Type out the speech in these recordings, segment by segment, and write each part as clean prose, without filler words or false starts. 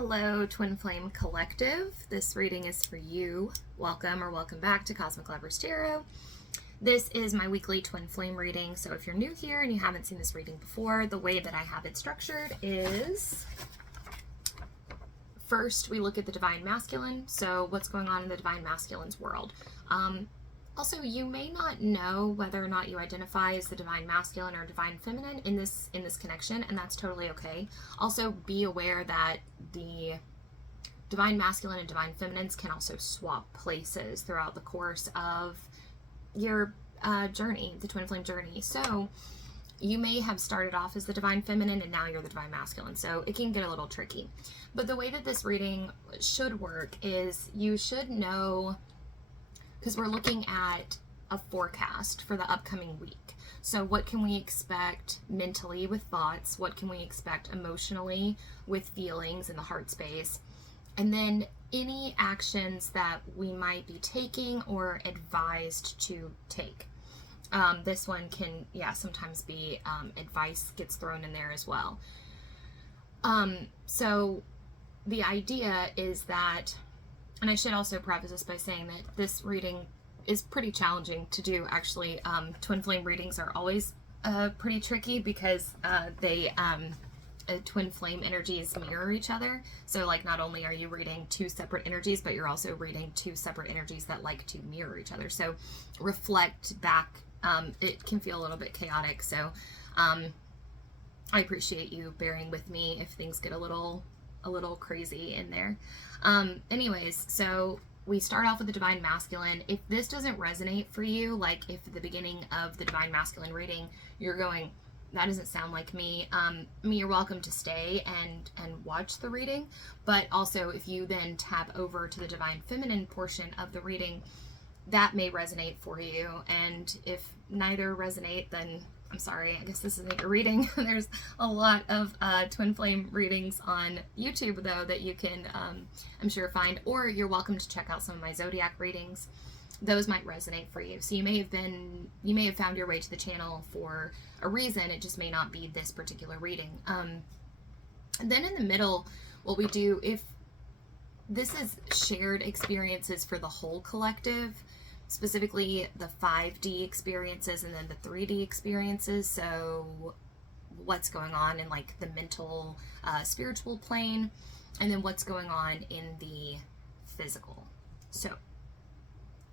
Hello, Twin Flame Collective. This reading is for you. Welcome or welcome back to Cosmic Lovers Tarot. This is my weekly Twin Flame reading. So if you're new here and you haven't seen this reading before, the way that I have it structured is first we look at the Divine Masculine. So what's going on in the Divine Masculine's world. Also, you may not know whether or not you identify as the Divine Masculine or Divine Feminine in this connection, and that's totally okay. Also, be aware that the Divine Masculine and Divine Feminines can also swap places throughout the course of your journey, the Twin Flame journey. So you may have started off as the Divine Feminine and now you're the Divine Masculine, so it can get a little tricky. But the way that this reading should work is you should know, because we're looking at a forecast for the upcoming week. So what can we expect mentally with thoughts? What can we expect emotionally with feelings in the heart space? And then any actions that we might be taking or advised to take. This one can, sometimes be advice gets thrown in there as well. So the idea is that, and I should also preface this by saying that this reading is pretty challenging to do, actually. Twin flame readings are always pretty tricky because twin flame energies mirror each other. So like not only are you reading two separate energies, but you're also reading two separate energies that like to mirror each other. So reflect back. It can feel a little bit chaotic. So I appreciate you bearing with me if things get a little crazy in there. Anyways, so we start off with the Divine Masculine. If this doesn't resonate for you, like if at the beginning of the Divine Masculine reading you're going, that doesn't sound like me, you're welcome to stay and watch the reading. But also if you then tap over to the Divine Feminine portion of the reading, that may resonate for you. And if neither resonate, then I'm sorry, I guess this isn't your reading. There's a lot of Twin Flame readings on YouTube, though, that you can, I'm sure, find. Or you're welcome to check out some of my Zodiac readings. Those might resonate for you. So you may have found your way to the channel for a reason. It just may not be this particular reading. And then in the middle, what we do, if this is shared experiences for the whole collective, specifically the 5D experiences and then the 3D experiences. So what's going on in like the mental, spiritual plane, and then what's going on in the physical. So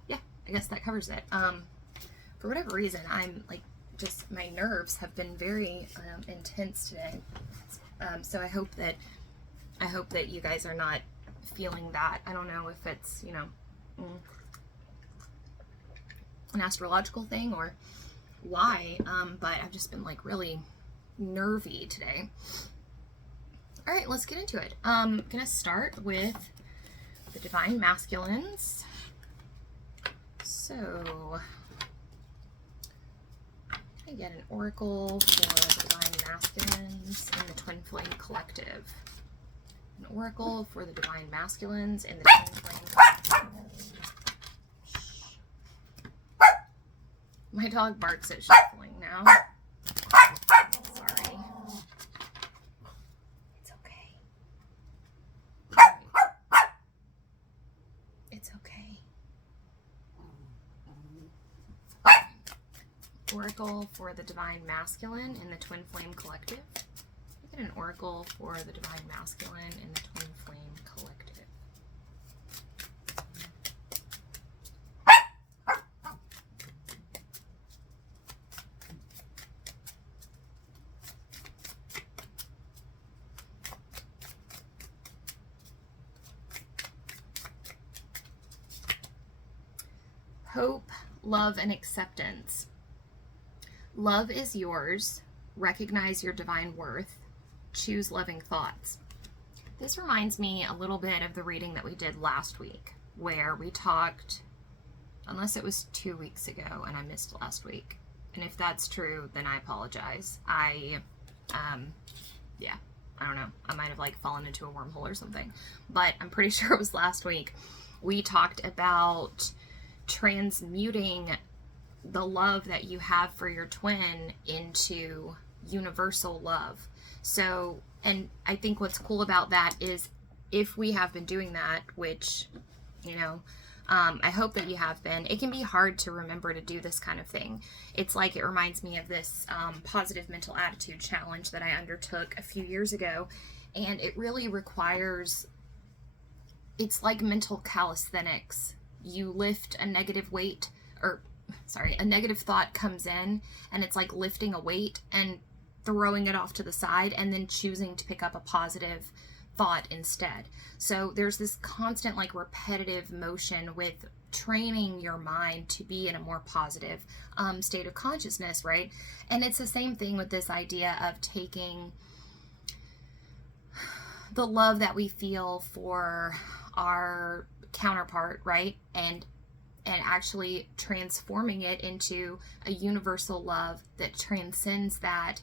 yeah, I guess that covers it. For whatever reason, I'm like, just my nerves have been very intense today. So I hope that you guys are not feeling that. I don't know if it's, an astrological thing or why, but I've just been like really nervy today. All right, let's get into it. I'm gonna start with the Divine Masculines. So I get an oracle for the Divine Masculines in the Twin Flame Collective. An oracle for the Divine Masculines in the Twin Flame Collective. My dog barks at shuffling now. Sorry. It's okay. It's okay. Oracle for the Divine Masculine in the Twin Flame Collective. Look at an oracle for the Divine Masculine in the Twin Flame Collective. Hope, love, and acceptance. Love is yours. Recognize your divine worth. Choose loving thoughts. This reminds me a little bit of the reading that we did last week, where we talked, unless it was 2 weeks ago and I missed last week. And if that's true, then I apologize. I don't know. I might have like fallen into a wormhole or something, but I'm pretty sure it was last week. We talked about transmuting the love that you have for your twin into universal love. So, and I think what's cool about that is if we have been doing that, which, you know, I hope that you have been, it can be hard to remember to do this kind of thing. It's like, it reminds me of this positive mental attitude challenge that I undertook a few years ago. And it really requires, it's like mental calisthenics. You lift a negative weight, or sorry, a negative thought comes in, and it's like lifting a weight and throwing it off to the side and then choosing to pick up a positive thought instead. So there's this constant like repetitive motion with training your mind to be in a more positive state of consciousness, right? And it's the same thing with this idea of taking the love that we feel for our counterpart, right? And actually transforming it into a universal love that transcends that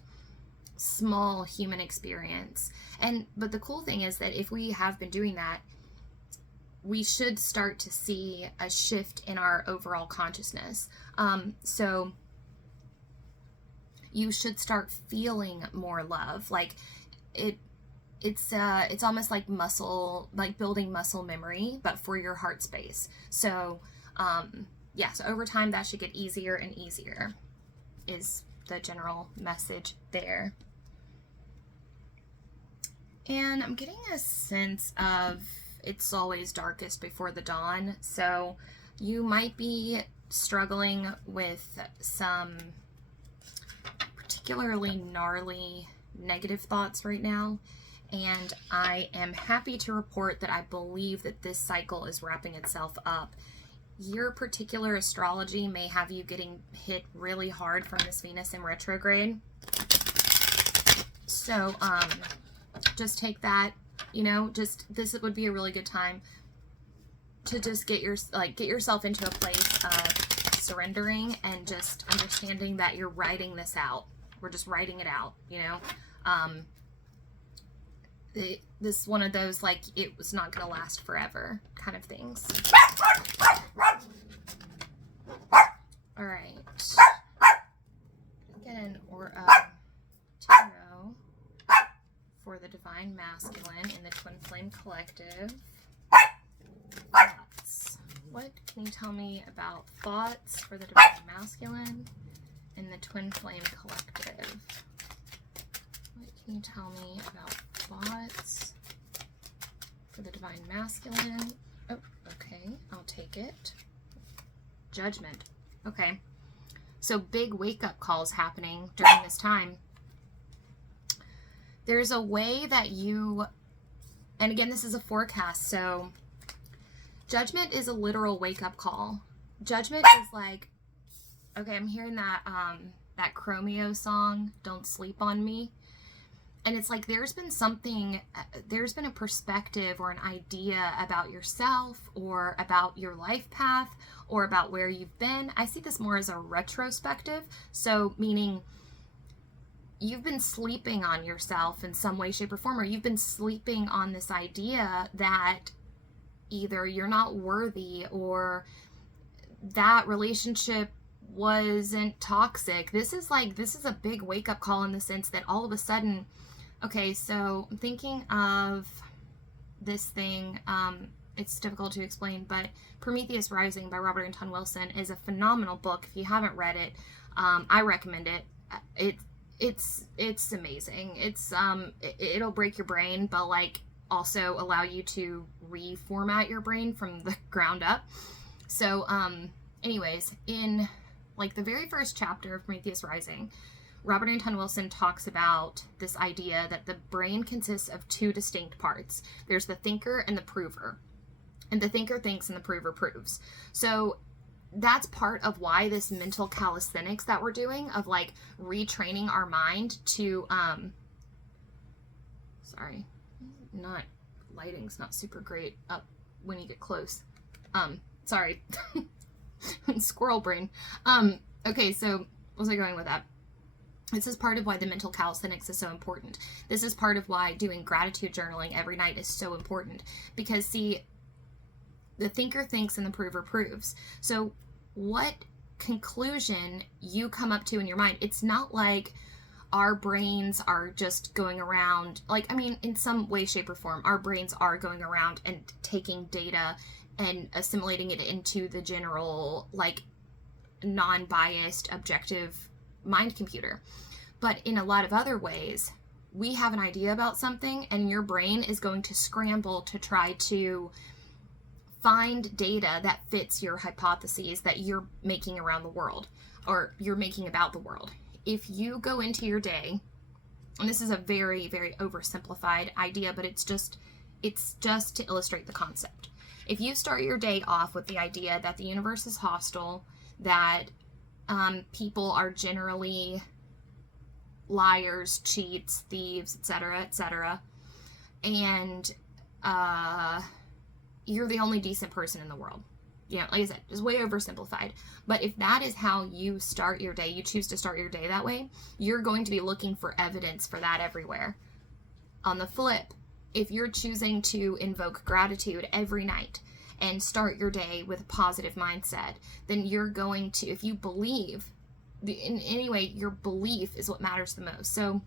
small human experience. But the cool thing is that if we have been doing that, we should start to see a shift in our overall consciousness. So you should start feeling more love. Like it's almost like building muscle memory, but for your heart space. So so over time that should get easier and easier, is the general message there. And I'm getting a sense of it's always darkest before the dawn. So you might be struggling with some particularly gnarly negative thoughts right now. And I am happy to report that I believe that this cycle is wrapping itself up. Your particular astrology may have you getting hit really hard from this Venus in retrograde. So, just take that, this would be a really good time to just get yourself into a place of surrendering and just understanding that you're writing this out. We're just writing it out, this is one of those, like, it was not going to last forever kind of things. All right. Get an tarot for the Divine Masculine in the Twin Flame Collective. Thoughts. What can you tell me about thoughts for the Divine Masculine in the Twin Flame Collective? What can you tell me about thoughts for the Divine Masculine? Oh, okay, I'll take it. Judgment. Okay, so big wake-up calls happening during this time. There's a way that you, and again, this is a forecast, so judgment is a literal wake-up call. Judgment is like, okay, I'm hearing that that Chromeo song, Don't Sleep on Me. And it's like there's been a perspective or an idea about yourself or about your life path or about where you've been. I see this more as a retrospective. So meaning you've been sleeping on yourself in some way, shape, or form, or you've been sleeping on this idea that either you're not worthy or that relationship wasn't toxic. This is a big wake-up call in the sense that all of a sudden, okay, so I'm thinking of this thing, it's difficult to explain, but Prometheus Rising by Robert Anton Wilson is a phenomenal book. If you haven't read it, I recommend it. It's amazing. It'll break your brain, but like also allow you to reformat your brain from the ground up. So, anyways, in like the very first chapter of Prometheus Rising, Robert Anton Wilson talks about this idea that the brain consists of two distinct parts. There's the thinker and the prover. And the thinker thinks and the prover proves. So that's part of why this mental calisthenics that we're doing of like retraining our mind to, lighting's not super great up when you get close. Sorry. Squirrel brain. Okay, so what's I going with that? This is part of why the mental calisthenics is so important. This is part of why doing gratitude journaling every night is so important. Because, see, the thinker thinks and the prover proves. So what conclusion you come up to in your mind, it's not like, our brains are just going around, like, I mean, in some way, shape, or form, our brains are going around and taking data and assimilating it into the general, like, non-biased, objective mind computer. But in a lot of other ways, we have an idea about something, and your brain is going to scramble to try to find data that fits your hypotheses that you're making around the world, or you're making about the world. If you go into your day, and this is a very, very oversimplified idea, but it's just to illustrate the concept. If you start your day off with the idea that the universe is hostile, that people are generally liars, cheats, thieves, etc., and you're the only decent person in the world. You know, like I said, it's way oversimplified. But if that is how you start your day, you choose to start your day that way, you're going to be looking for evidence for that everywhere. On the flip, if you're choosing to invoke gratitude every night and start your day with a positive mindset, then you're going to, if you believe, in any way, your belief is what matters the most. So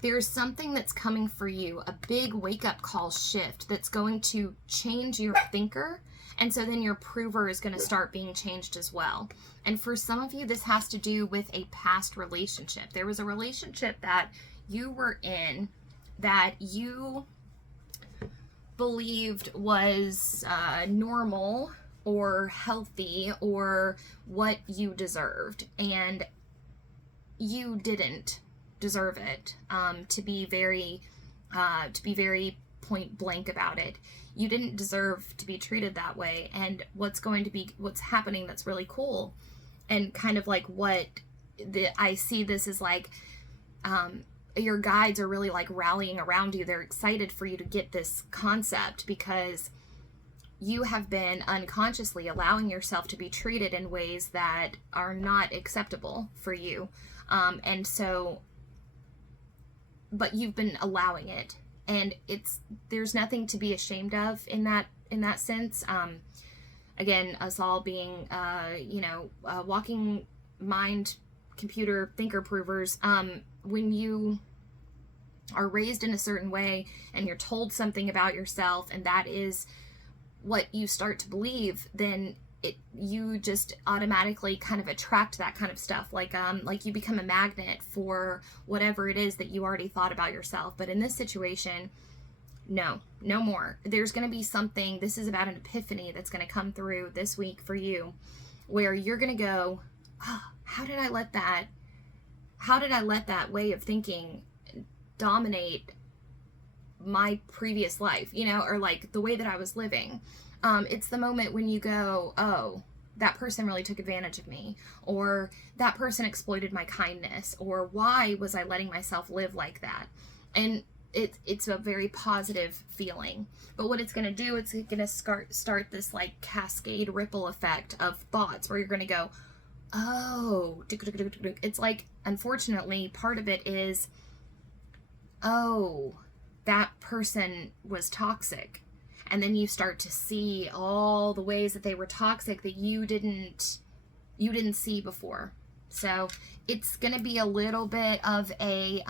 there's something that's coming for you, a big wake-up call shift that's going to change your thinker, and so then your prover is going to start being changed as well. And for some of you, this has to do with a past relationship. There was a relationship that you were in that you believed was normal or healthy or what you deserved, and you didn't deserve it. To be very point blank about it, you didn't deserve to be treated that way. And what's happening that's really cool, and kind of like I see this as like, your guides are really like rallying around you. They're excited for you to get this concept, because you have been unconsciously allowing yourself to be treated in ways that are not acceptable for you. And so, but you've been allowing it, and there's nothing to be ashamed of in that sense. Again, us all being, walking mind computer thinker provers, when you are raised in a certain way and you're told something about yourself, and that is what you start to believe, then you just automatically kind of attract that kind of stuff. Like you become a magnet for whatever it is that you already thought about yourself. But in this situation, no more. There's going to be something, this is about an epiphany that's going to come through this week for you, where you're going to go, oh, how did I let that way of thinking dominate my previous life, or like the way that I was living. It's the moment when you go, oh, that person really took advantage of me, or that person exploited my kindness, or why was I letting myself live like that? And it's a very positive feeling. But what it's going to do, it's going to start this like cascade ripple effect of thoughts, where you're going to go, oh, it's like, unfortunately, part of it is, oh, that person was toxic. And then you start to see all the ways that they were toxic that you didn't see before. So it's going to be a little bit of a,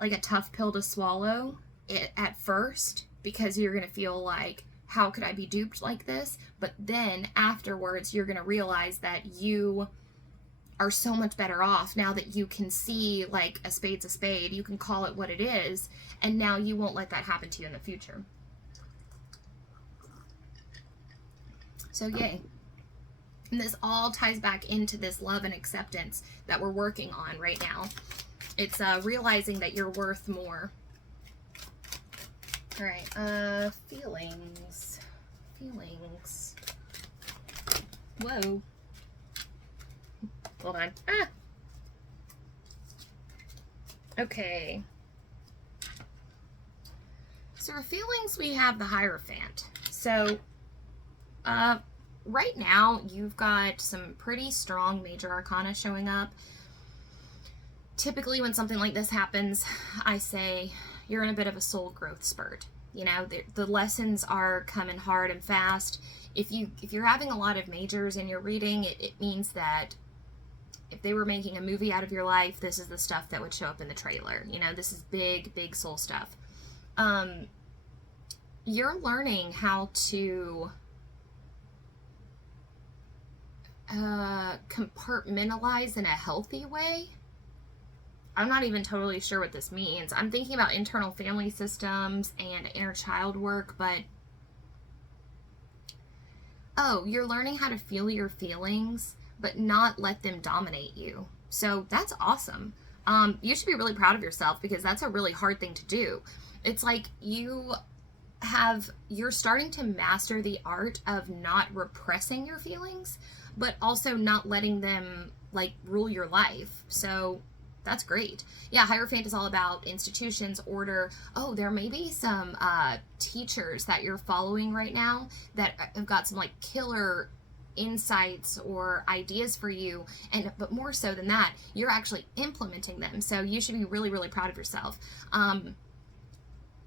like a tough pill to swallow at first, because you're going to feel like, how could I be duped like this? But then afterwards, you're going to realize that you are so much better off now that you can see like a spade's a spade. You can call it what it is, and now you won't let that happen to you in the future. So yay. And this all ties back into this love and acceptance that we're working on right now. It's realizing that you're worth more. All right, feelings. Whoa. Hold on. Okay. So for feelings, we have the Hierophant. So, right now, you've got some pretty strong major arcana showing up. Typically, when something like this happens, I say you're in a bit of a soul growth spurt. The lessons are coming hard and fast. If you're having a lot of majors in your reading, it means that if they were making a movie out of your life, this is the stuff that would show up in the trailer. You know, this is big, big soul stuff. You're learning how to compartmentalize in a healthy way. I'm not even totally sure what this means. I'm thinking about internal family systems and inner child work, but oh, you're learning how to feel your feelings, but not let them dominate you. So that's awesome. You should be really proud of yourself, because that's a really hard thing to do. It's like you're starting to master the art of not repressing your feelings, but also not letting them like rule your life. So that's great. Yeah, Hierophant is all about institutions, order. Oh, there may be some teachers that you're following right now that have got some like killer insights or ideas for you, but more so than that, you're actually implementing them. So you should be really, really proud of yourself.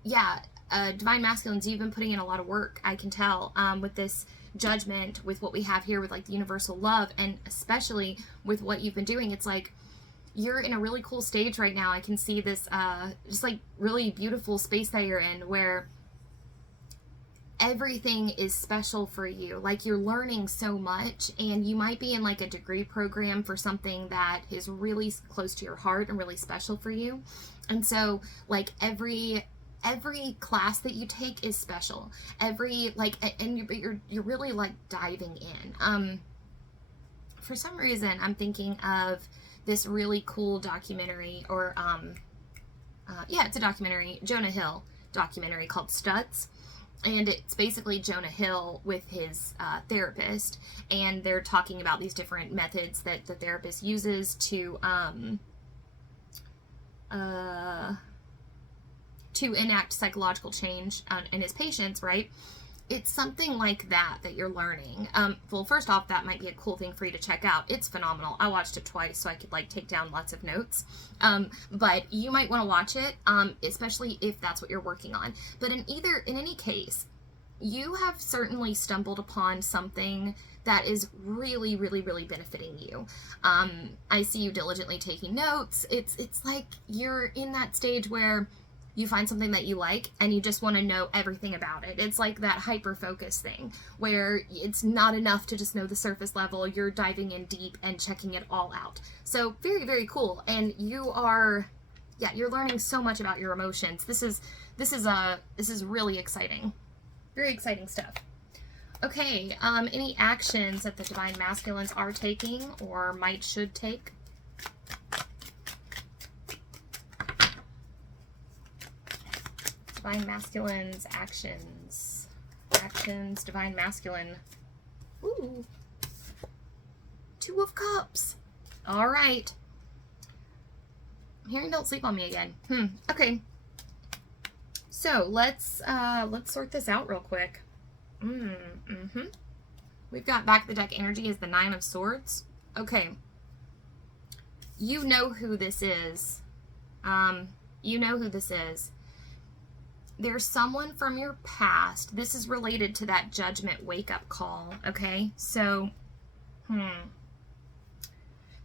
Divine Masculines, you've been putting in a lot of work, I can tell, with this Judgment, with what we have here with like the universal love, and especially with what you've been doing. It's like you're in a really cool stage right now. I can see this just like really beautiful space that you're in, where everything is special for you. Like you're learning so much, and you might be in like a degree program for something that is really close to your heart and really special for you. And so like every class that you take is special. You're really like diving in. For some reason, I'm thinking of this really cool documentary, or it's a documentary, Jonah Hill documentary called Stutz. And it's basically Jonah Hill with his therapist, and they're talking about these different methods that the therapist uses to enact psychological change in his patients, right? It's something like that you're learning. Well, first off, that might be a cool thing for you to check out. It's phenomenal. I watched it twice so I could like take down lots of notes. But you might want to watch it, especially if that's what you're working on. But in any case, you have certainly stumbled upon something that is really, really, really benefiting you. I see you diligently taking notes. It's like you're in that stage where you find something that you like and you just want to know everything about it. It's like that hyper-focus thing where it's not enough to just know the surface level. You're diving in deep and checking it all out. So very, very cool. And you're learning so much about your emotions. This is really exciting. Very exciting stuff. Okay, any actions that the Divine Masculines are taking or should take? Divine Masculines, actions, Divine Masculine. Ooh, 2 of Cups. All right. I'm hearing don't sleep on me again. Okay. So let's sort this out real quick. We've got back of the deck energy is the 9 of Swords. Okay. You know who this is. There's someone from your past. This is related to that Judgment wake-up call, okay? So,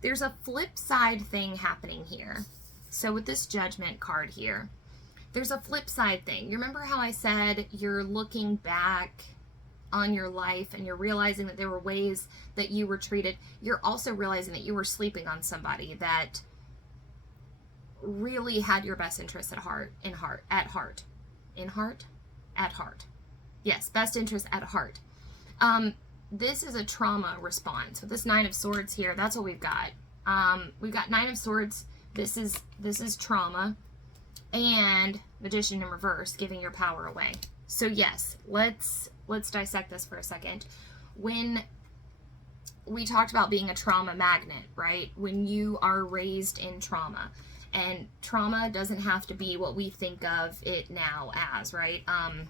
there's a flip side thing happening here. So with this Judgment card here, there's a flip side thing. You remember how I said you're looking back on your life and you're realizing that there were ways that you were treated. You're also realizing that you were sleeping on somebody that really had your best interests at heart. Yes, best interest at heart. This is a trauma response. With this 9 of Swords here, that's what we've got. We've got 9 of Swords. This is trauma. And Magician in reverse, giving your power away. So yes, let's dissect this for a second. When we talked about being a trauma magnet, right? When you are raised in trauma, and trauma doesn't have to be what we think of it now as, right? I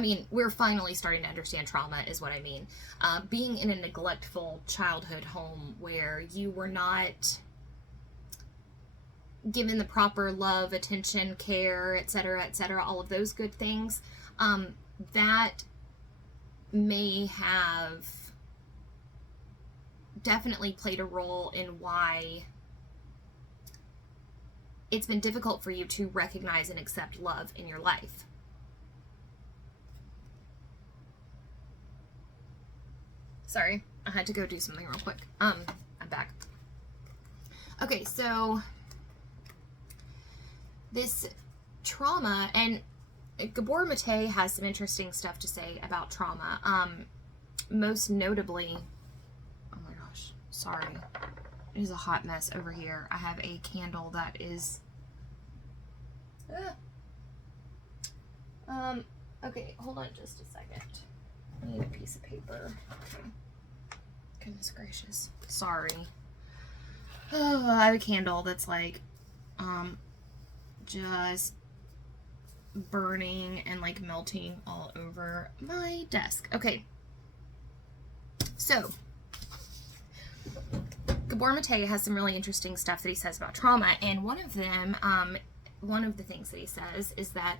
mean, we're finally starting to understand trauma is what I mean. Being in a neglectful childhood home where you were not given the proper love, attention, care, etc., all of those good things, that may have definitely played a role in why it's been difficult for you to recognize and accept love in your life. Sorry, I had to go do something real quick. I'm back. Okay, so this trauma, and Gabor Mate has some interesting stuff to say about trauma. Most notably, oh my gosh, sorry. It is a hot mess over here. I have a candle that is... okay, hold on just a second. I need a piece of paper. Okay. Goodness gracious. Sorry. Oh, I have a candle that's like, just burning and like melting all over my desk. Okay. So, Gabor Mate has some really interesting stuff that he says about trauma, and one of them, one of the things that he says is that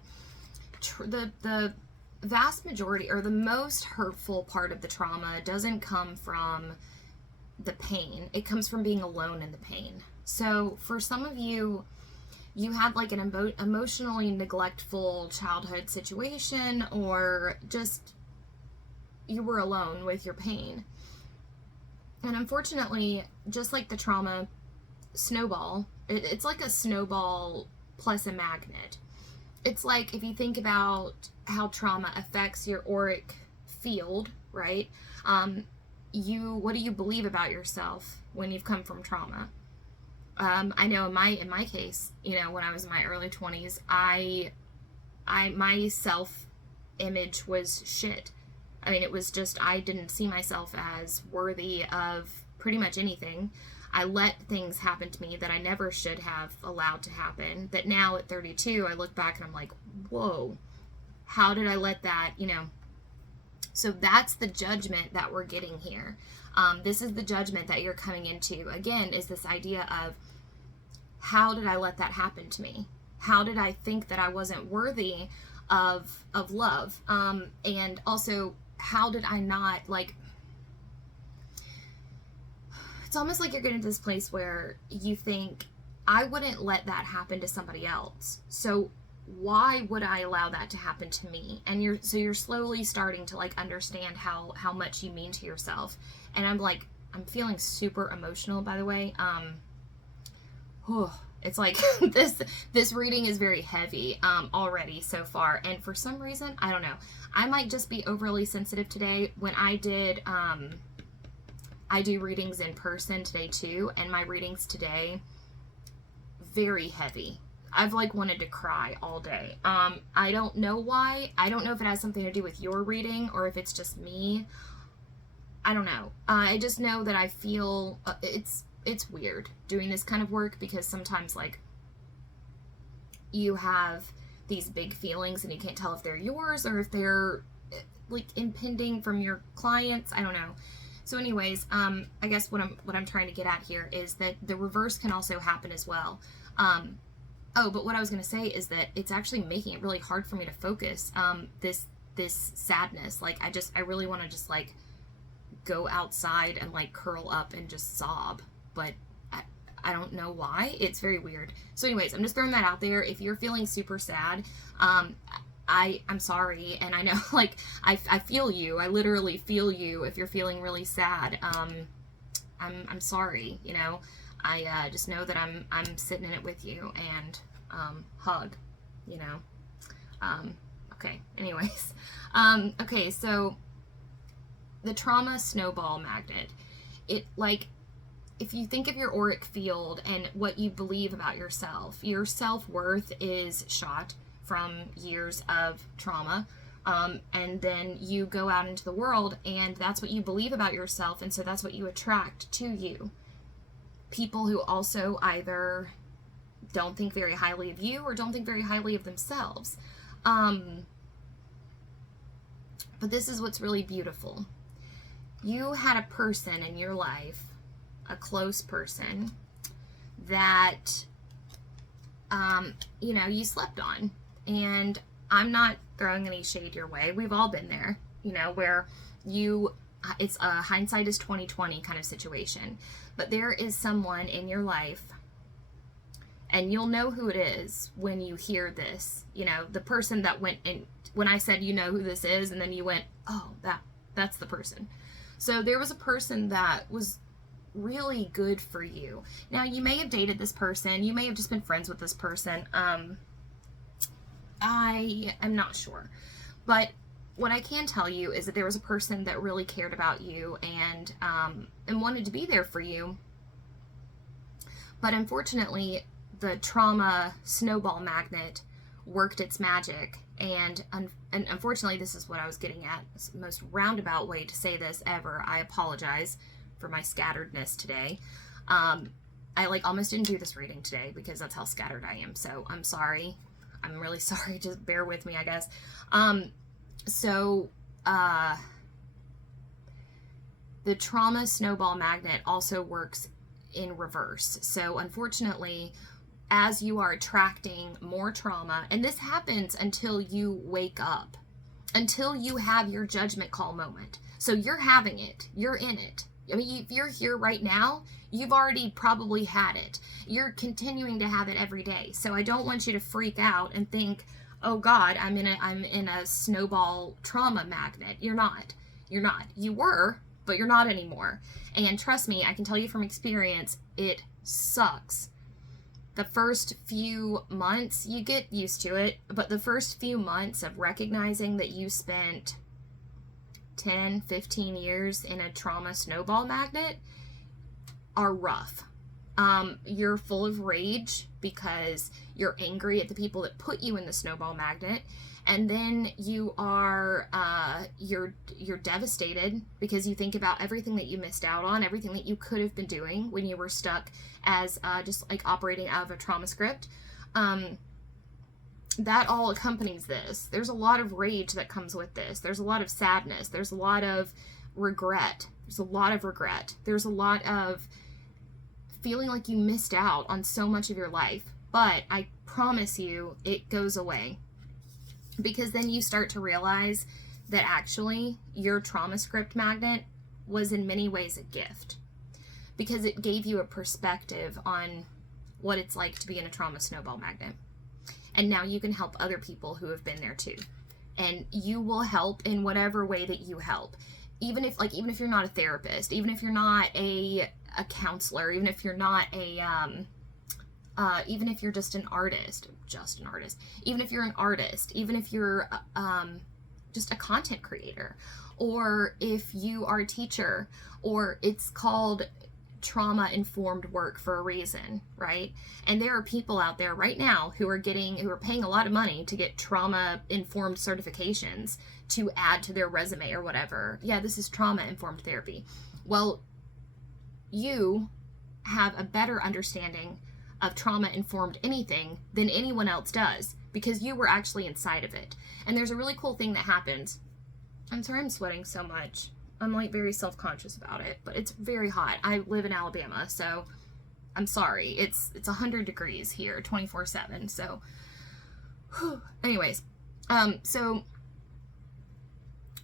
the vast majority, or the most hurtful part of the trauma, doesn't come from the pain. It comes from being alone in the pain. So for some of you, you had like an emotionally neglectful childhood situation, or just you were alone with your pain. And unfortunately, just like the trauma snowball, it's like a snowball plus a magnet. It's like if you think about how trauma affects your auric field, right? What do you believe about yourself when you've come from trauma? I know in my case, you know, when I was in my early 20s, my self-image was shit. I mean, it was just, I didn't see myself as worthy of pretty much anything. I let things happen to me that I never should have allowed to happen, that now at 32, I look back and I'm like, whoa, how did I let that, you know? So that's the judgment that we're getting here. This is the judgment that you're coming into. Again, is this idea of, how did I let that happen to me? How did I think that I wasn't worthy of love? And also, how did I not, like, it's almost like you're getting to this place where you think, I wouldn't let that happen to somebody else. So why would I allow that to happen to me? And you're slowly starting to like understand how much you mean to yourself. And I'm feeling super emotional, by the way. It's like this reading is very heavy already so far, and for some reason, I don't know, I might just be overly sensitive today. When I do readings in person today too, and my readings today, very heavy. I've like wanted to cry all day. I don't know why. I don't know if it has something to do with your reading or if it's just me. I don't know. I just know that I feel it's weird doing this kind of work, because sometimes like you have these big feelings and you can't tell if they're yours or if they're like impending from your clients. I don't know. So anyways, I guess what I'm trying to get at here is that the reverse can also happen as well. But what I was going to say is that it's actually making it really hard for me to focus. This sadness, like I really want to just like go outside and like curl up and just sob, but I don't know why. It's very weird. So anyways, I'm just throwing that out there. If you're feeling super sad, I'm sorry, and I know like I feel you. I literally feel you if you're feeling really sad. I'm sorry, you know. I just know that I'm sitting in it with you, and hug, you know. Okay, anyways. Okay, so the trauma snowball magnet. It like, if you think of your auric field and what you believe about yourself, your self-worth is shot from years of trauma. And then you go out into the world and that's what you believe about yourself. And so that's what you attract to you. People who also either don't think very highly of you or don't think very highly of themselves. But this is what's really beautiful. You had a person in your life, a close person, that, you know, you slept on. And I'm not throwing any shade your way. We've all been there, you know, where you it's a hindsight is 2020 kind of situation. But there is someone in your life, and you'll know who it is when you hear this. You know, the person that went in, when I said, you know who this is, and then you went, oh, that's the person. So there was a person that was really good for you. Now, you may have dated this person. You may have just been friends with this person. I am not sure. But what I can tell you is that there was a person that really cared about you and wanted to be there for you. But unfortunately, the trauma snowball magnet worked its magic. And unfortunately, this is what I was getting at. It's the most roundabout way to say this ever. I apologize for my scatteredness today. I like almost didn't do this reading today because that's how scattered I am. So I'm sorry. I'm really sorry. Just bear with me, I guess. The trauma snowball magnet also works in reverse. So unfortunately, as you are attracting more trauma, and this happens until you wake up, until you have your judgment call moment. So you're having it, you're in it. I mean, if you're here right now, you've already probably had it. You're continuing to have it every day. So I don't want you to freak out and think, oh God, I'm in a snowball trauma magnet. You're not. You were, but you're not anymore. And trust me, I can tell you from experience, it sucks. The first few months, you get used to it, but the first few months of recognizing that you spent 10, 15 years in a trauma snowball magnet are rough. You're full of rage because you're angry at the people that put you in the snowball magnet, and then you are you're devastated because you think about everything that you missed out on, everything that you could have been doing when you were stuck as just like operating out of a trauma script. That all accompanies this. There's a lot of rage that comes with this. There's a lot of sadness. There's a lot of regret. There's a lot of feeling like you missed out on so much of your life. But I promise you, it goes away. Because then you start to realize that actually your trauma script magnet was in many ways a gift. Because it gave you a perspective on what it's like to be in a trauma snowball magnet. And now you can help other people who have been there too. And you will help in whatever way that you help. Even if you're not a therapist, even if you're not a counselor, even if you're not even if you're just an artist, even if you're an artist, even if you're just a content creator, or if you are a teacher, or it's called trauma-informed work for a reason, right? And there are people out there right now who are paying a lot of money to get trauma-informed certifications to add to their resume or whatever. Yeah, this is trauma-informed therapy. Well, you have a better understanding of trauma-informed anything than anyone else does because you were actually inside of it. And there's a really cool thing that happens. I'm sorry I'm sweating so much. I'm like very self-conscious about it, but it's very hot. I live in Alabama, so I'm sorry. It's 100 degrees here 24/7. So anyways, so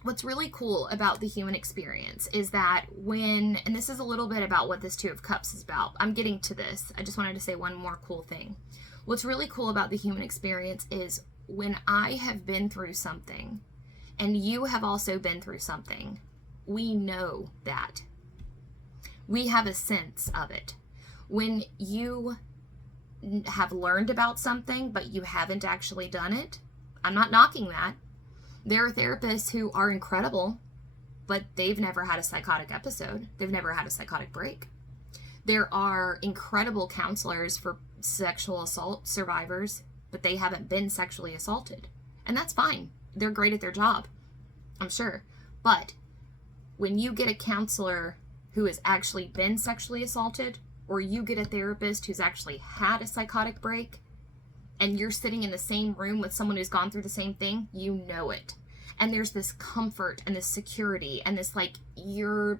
what's really cool about the human experience is that and this is a little bit about what this Two of Cups is about. I'm getting to this. I just wanted to say one more cool thing. What's really cool about the human experience is when I have been through something and you have also been through something, we know that. We have a sense of it. When you have learned about something, but you haven't actually done it, I'm not knocking that. There are therapists who are incredible, but they've never had a psychotic episode. They've never had a psychotic break. There are incredible counselors for sexual assault survivors, but they haven't been sexually assaulted. And that's fine. They're great at their job, I'm sure. But when you get a counselor who has actually been sexually assaulted, or you get a therapist who's actually had a psychotic break, and you're sitting in the same room with someone who's gone through the same thing, you know it. And there's this comfort and this security and this you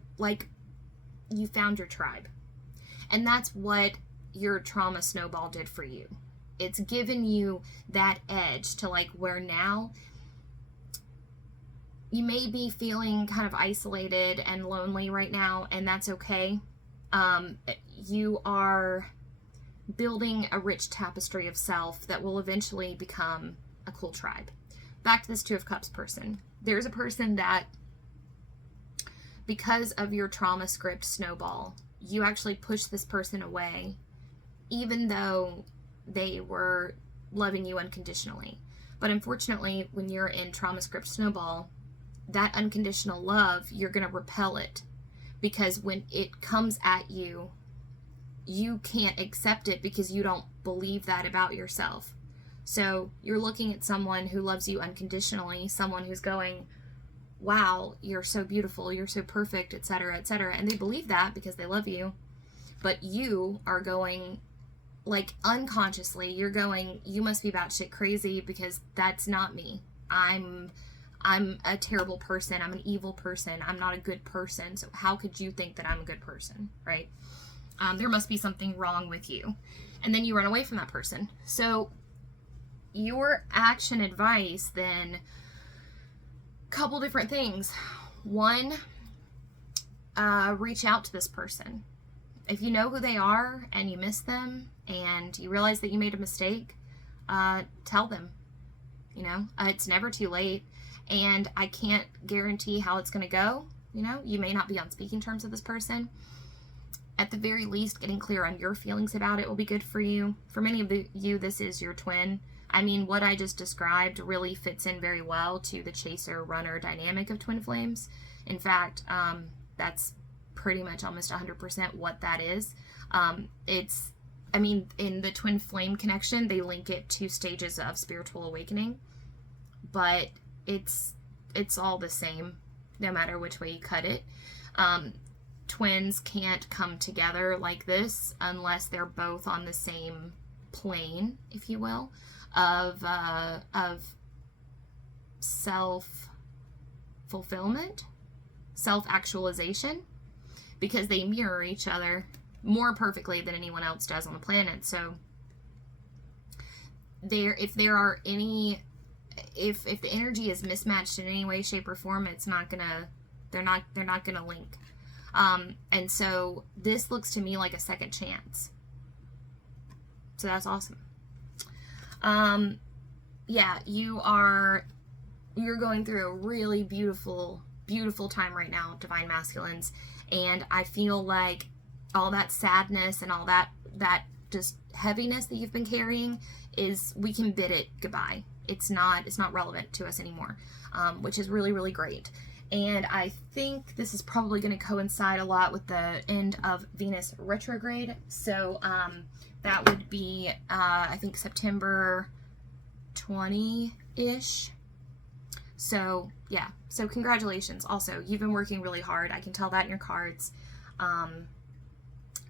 found your tribe. And that's what your trauma snowball did for you. It's given you that edge to where now you may be feeling kind of isolated and lonely right now, and that's okay. You are building a rich tapestry of self that will eventually become a cool tribe. Back to this Two of Cups person. There's a person that, because of your trauma script snowball, you actually push this person away, even though they were loving you unconditionally. But unfortunately, when you're in trauma script snowball, that unconditional love, you're going to repel it, because when it comes at you, you can't accept it because you don't believe that about yourself. So you're looking at someone who loves you unconditionally, someone who's going, wow, you're so beautiful, you're so perfect, etc., etc. And they believe that because they love you. But you are going, like, unconsciously, you're going, you must be batshit crazy because that's not me. I'm a terrible person. I'm an evil person. I'm not a good person. So how could you think that I'm a good person, right? There must be something wrong with you. And then you run away from that person. So your action advice then, couple different things. One, reach out to this person. If you know who they are and you miss them and you realize that you made a mistake, tell them. You know, it's never too late. And I can't guarantee how it's going to go. You know, you may not be on speaking terms with this person. At the very least, getting clear on your feelings about it will be good for you. For many of you, this is your twin. I mean, what I just described really fits in very well to the chaser-runner dynamic of twin flames. In fact, that's pretty much almost 100% what that is. I mean, in the twin flame connection, they link it to stages of spiritual awakening. But it's all the same, no matter which way you cut it. Twins can't come together like this unless they're both on the same plane, if you will, of self-fulfillment, self-actualization, because they mirror each other more perfectly than anyone else does on the planet. So if the energy is mismatched in any way, shape, or form, they're not gonna link. And so this looks to me like a second chance. So that's awesome. Yeah, you're going through a really beautiful, beautiful time right now, Divine Masculines. And I feel like all that sadness and all that just heaviness that you've been carrying we can bid it goodbye. It's not relevant to us anymore, which is really, really great. And I think this is probably going to coincide a lot with the end of Venus retrograde. So that would be, I think, September 20-ish. So, yeah. So congratulations. Also, you've been working really hard. I can tell that in your cards.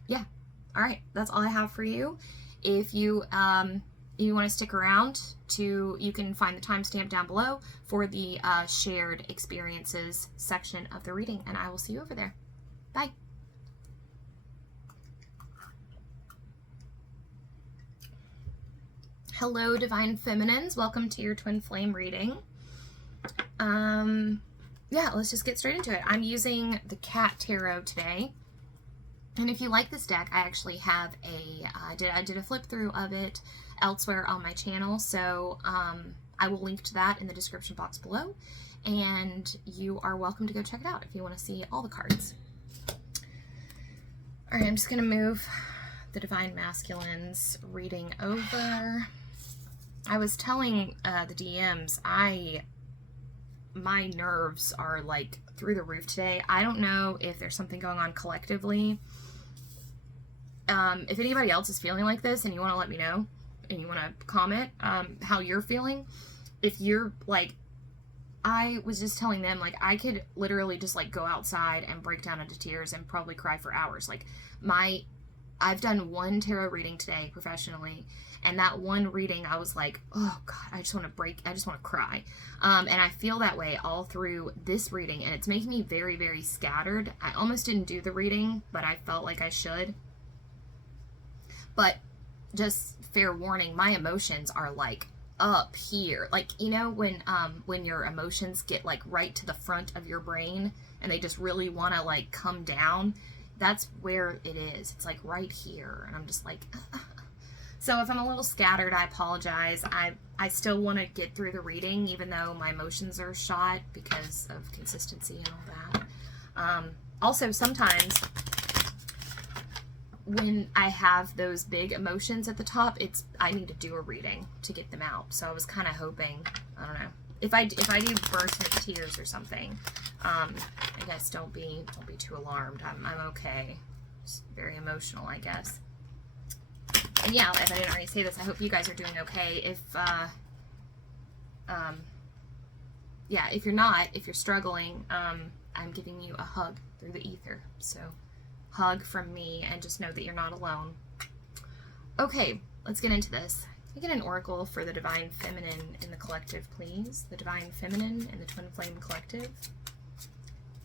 Yeah. All right. That's all I have for you. If you want to stick around, you can find the timestamp down below for the shared experiences section of the reading, and I will see you over there. Bye. Hello, Divine Feminines. Welcome to your Twin Flame reading. Yeah, let's just get straight into it. I'm using the Cat Tarot today. And if you like this deck, I actually have I did a flip through of it elsewhere on my channel, so I will link to that in the description box below, and you are welcome to go check it out if you want to see all the cards. All right, I'm just going to move the Divine Masculines reading over. I was telling the DMs, my nerves are like through the roof today. I don't know if there's something going on collectively. If anybody else is feeling like this and you want to let me know and you want to comment how you're feeling, if you're like, I was just telling them, like, I could literally just like go outside and break down into tears and probably cry for hours. Like I've done one tarot reading today professionally, and that one reading I was like, oh God, I just want to cry. And I feel that way all through this reading, and it's making me very, very scattered. I almost didn't do the reading, but I felt like I should. But just fair warning, my emotions are like up here. Like, you know, when your emotions get like right to the front of your brain and they just really want to like come down, that's where it is. It's like right here. And I'm just like, so if I'm a little scattered, I apologize. I still want to get through the reading, even though my emotions are shot because of consistency and all that. Also, sometimes when I have those big emotions at the top, I need to do a reading to get them out. So I was kind of hoping, I don't know, if I do burst into tears or something, I guess don't be too alarmed. I'm okay. It's very emotional, I guess. And yeah, if I didn't already say this, I hope you guys are doing okay. If you're not, if you're struggling, I'm giving you a hug through the ether. So hug from me, and just know that you're not alone. Okay, let's get into this. Can I get an oracle for the Divine Feminine in the collective, please? The Divine Feminine in the Twin Flame Collective.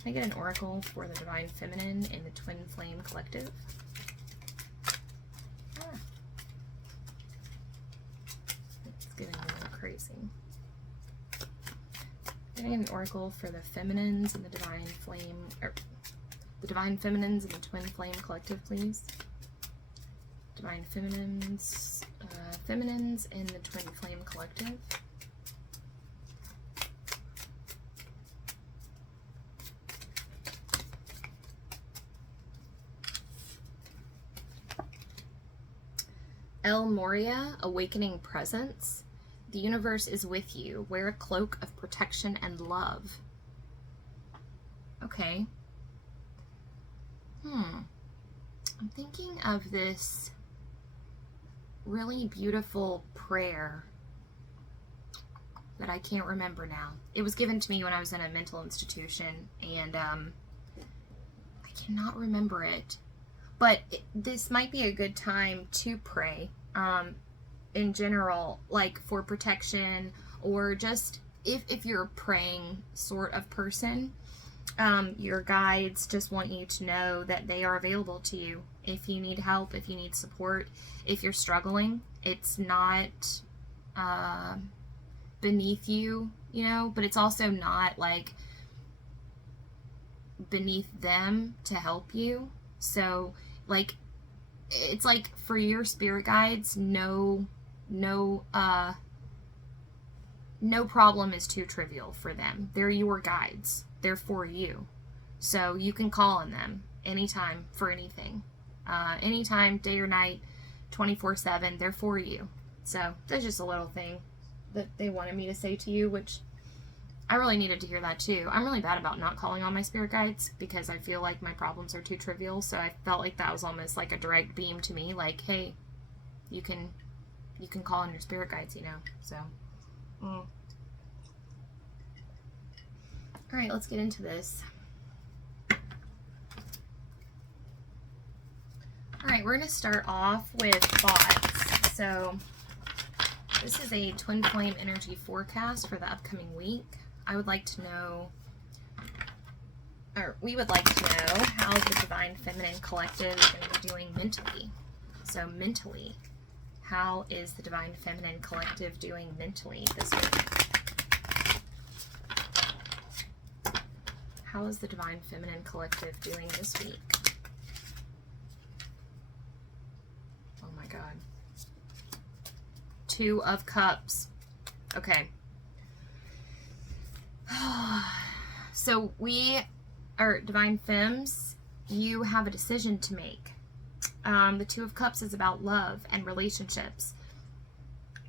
Can I get an oracle for the Divine Feminine in the Twin Flame Collective? It's getting a little crazy. Can I get an oracle for the Feminines in the Divine Flame, or the Divine Feminines in the Twin Flame Collective, please? Divine Feminines, Feminines in the Twin Flame Collective. El Moria, Awakening Presence. The universe is with you. Wear a cloak of protection and love. Okay. I'm thinking of this really beautiful prayer that I can't remember now. It was given to me when I was in a mental institution, and I cannot remember it. But this might be a good time to pray in general, like for protection, or just if you're a praying sort of person. Your guides just want you to know that they are available to you if you need help, if you need support, if you're struggling. It's not beneath you, you know, but it's also not like beneath them to help you. So like, it's like for your spirit guides, no problem is too trivial for them. They're your guides. They're for you. So you can call on them anytime for anything. Anytime, day or night, 24/7, they're for you. So that's just a little thing that they wanted me to say to you, which I really needed to hear that too. I'm really bad about not calling on my spirit guides because I feel like my problems are too trivial. So I felt like that was almost like a direct beam to me, like, hey, you can call on your spirit guides, you know. So all right, let's get into this. All right, we're going to start off with thoughts. So this is a twin flame energy forecast for the upcoming week. I would like to know, or we would like to know, how the Divine Feminine Collective is going to be doing mentally. So mentally, how is the Divine Feminine Collective doing mentally this week? How is the Divine Feminine Collective doing this week? Oh my God. Two of Cups. Okay. So we are Divine Femmes. You have a decision to make. The Two of Cups is about love and relationships.